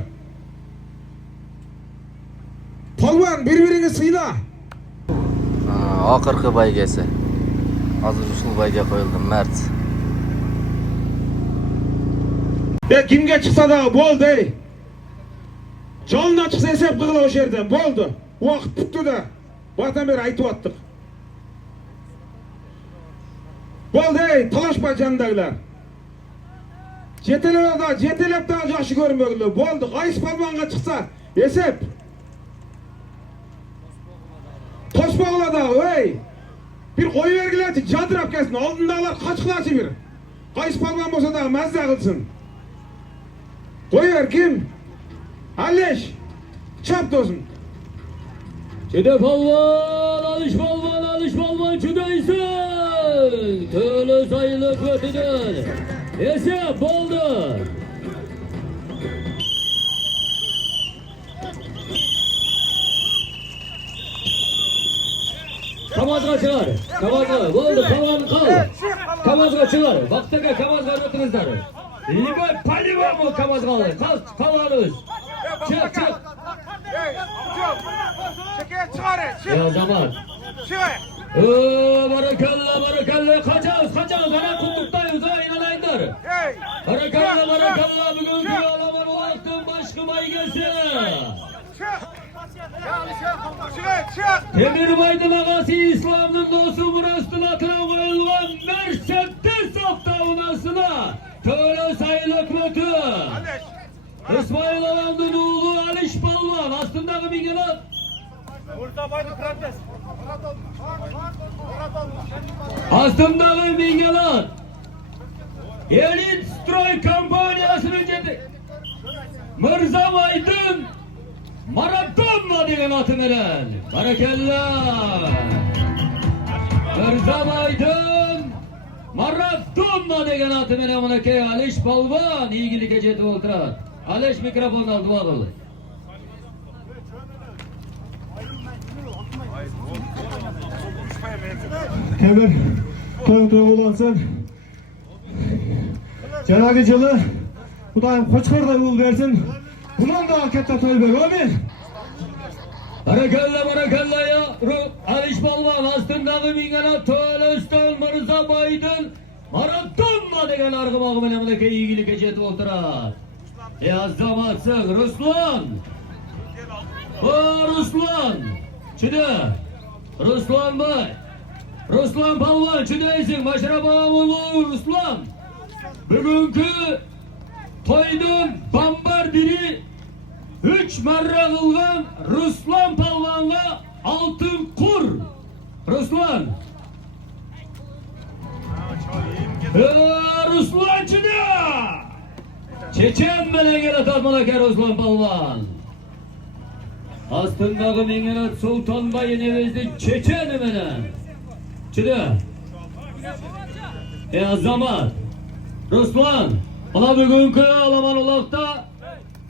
Polvon, bir-biringizni siyla. Oxirgi baygasi. Hozir ushul bayga qo'yildi, Mart. Kimga chiqsa da bo'ldi. Jondan chiqsa hesab qilinglar o'sha yerdan. Bo'ldi. Vaqt bitdi-da. Vaqtdan beri aytib o'tdik. Bo'ldi, talashma jandagilar. Jetelebdan yaxshi ko'rinmoqlar. Bo'ldi, qaysi polvonga chiqsa hesab. Toshmoqlarda, ey. Bir qo'yvergilarchi, jadirab kelsin. Oldindagilar qochiqlarchi bir. Qaysi polvon bo'lsa da mazza qilsin. Qo'yver kim? Alish. Chap do'zim. Çide palvan, alış palvan çüdeysin. Tölü sayılık ötüdür. Hesap oldu. Kamazga çıkar. Kamazga. Oldu. Palvan kal. Kamazga çıkar. Vaktiga kamazga ötünüzler. Libe paliva mı kamazga alır? Kalanız. Çık. Ya zaman. Barakalla. Kaçağız. Bana kunduktayız. İnanayınlar. Barakalla. Bugünkü alaman olaktın başkı baygası. Demirbay'ın ağası İslam'ın dostu burasının atına koyulgan Mercedes avtavunasına töre sayılık mötü. İsmail Alam'ın oğlu Aliş Palvan aslındaki Mingelat. Aslındaki Mingelat. Elit Stroy kampanyasının cedi. Mırzam Aydın Maradona degan atı bilan. Barakallah. Mırzam Aydın Maradona degan atı bilan bunaki Alish Palvan iyigilikka jetib o'tiradi. Alish mikrofonni oldi o'g'il. Hemen to'y olansın. Janagi yılı Xudoyim qo'chqorday yo'l bersin. Bundan daha katta Toybek, amin. Barakalla ya. Aliş Balvan astındagı mingana Töölöstön Mırza Baydın Maratonla degen argımagı menen mınakey iyigilikке jetip olturat. Azamatsın Ruslan. Ruslan. Çide. Ruslan Bay. Ruslan Palvan çideysin. Başara bağımlı Ruslan. Bugünkü toydun bambardiri 3 marra kılgan Ruslan Palvan'a altın kur. Ruslan. Ruslan çide. Çeçen menen gele tatmalake Ruslan Palvan. Astındağı mengenat Sultan Bayı nevezdi Çeçen menen. Çide. Azamat. Ruslan. Ola bugünkü alaman olakta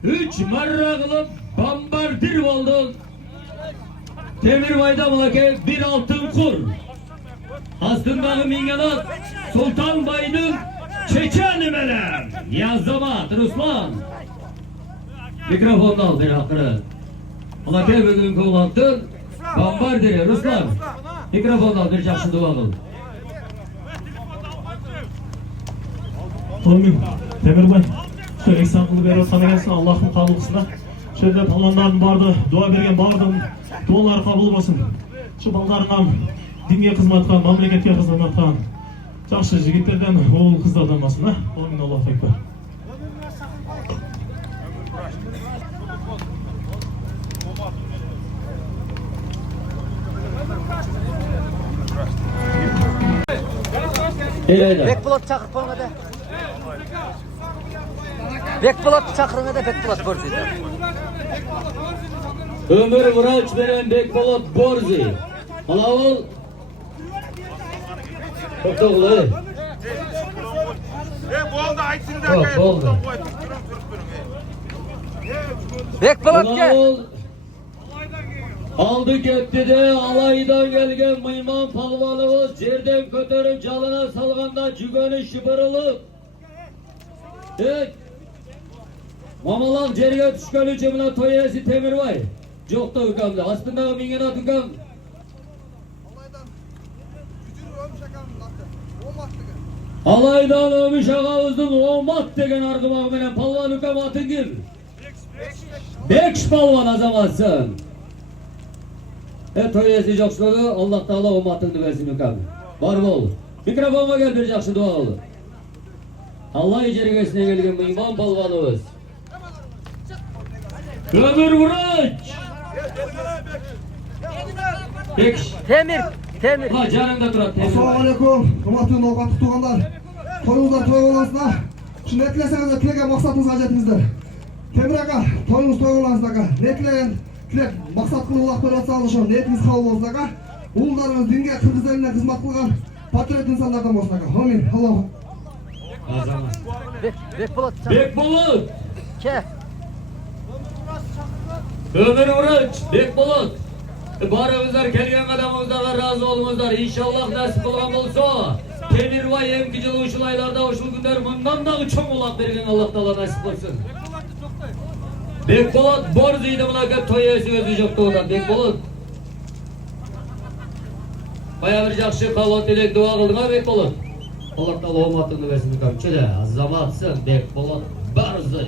3 marra kılıp bambardir oldun. Temirbay'da malake bir altın kur. Astındağı mengenat Sultan Bayı'nın Çeçen menen. Azamat Ruslan. Mikrofonunu al bir hakkını. Ola gel bugünkü olaktın bambardir Ruslan. Mikrofonunu al bir жақсы dua kıl. Amin. Temirbay, şu ihsan kılıp berip atkan ekensin, Allah'ın kabulkısına. Şöyle palanların bardı, dua bergen bardım, dualar kabul bolsun. Şu ballarından dinge hizmet kılan, mamleketke hizmet kılan жақсы жигиттерден, oğul kızlardan basın. Amin. Allahu ekber. Bekpolat çakırıp koyun hadi. Bekpolat çakırın hadi, Bekpolat Borzi. Ömür Vraç veren Bekpolat Borzi. Alavul. Çok da kolay. Boldu aytsın da. Boldu. Bekpolat gel. Alavul. Aldı gitti de alaydan gelgen Mıyman palvanımız yerden kötörüp calına salganda cügönü şıpırılıp Mamalan jerge düşkön üçümüne toyesi Temirbay Jokta ukamdı astındağı mingena tukam Alaydan ömüş ağavыздың omat degen argımağı menen palvan ukam atın gir Bekş palvan azamatsın toyesi жақсылығы Allah Taala omatыңды versin ukam. Бар бол. Mikrofonga gel bir жақсы dua kıl. Allah jergesine gelgen Mıyman palvanımız. Ömür Vraç. Bekş. Temir. Ha canımda turat Temir. Assalamu alaikum. Hurmatly navbatlı tuğanlar. Toyunuzdan toy olasınlar. Şunu etleseniz de tilegen maksatınızga jetingizler. Temir aka, toyunuz toy olasınız aka. Ne tilegen tilek maksat kılıp ulak berip atsanız ошо ниетиңиз кабыл болсун aka. Уулдарыңыз динге, кыргыз элине кызмат кылган патриот инсандардан болсун aka. Амин. Аллах. Bekpolat çakır. Bekbolut. Ke. Ömür Vraç. Bekbolut. Barыңыздар келген қадамыңыздарга разы болуңуздар. Иншаллах насип кылган болсо, Temirbay эмки жылы ушул айларда ушул күндөр мындан дагы чоң улак берген Аллах Таала насип кылсын. Bekpolat Borzi'ydi mınakat toy esi özü жоқтығынан. Bekpolat. Baya bir жақсы қалуат елек dua kıldın ha Bekpolat. Allah Taala omatыңды versin ukam. Çöde azamatsın Bekpolat Borzi.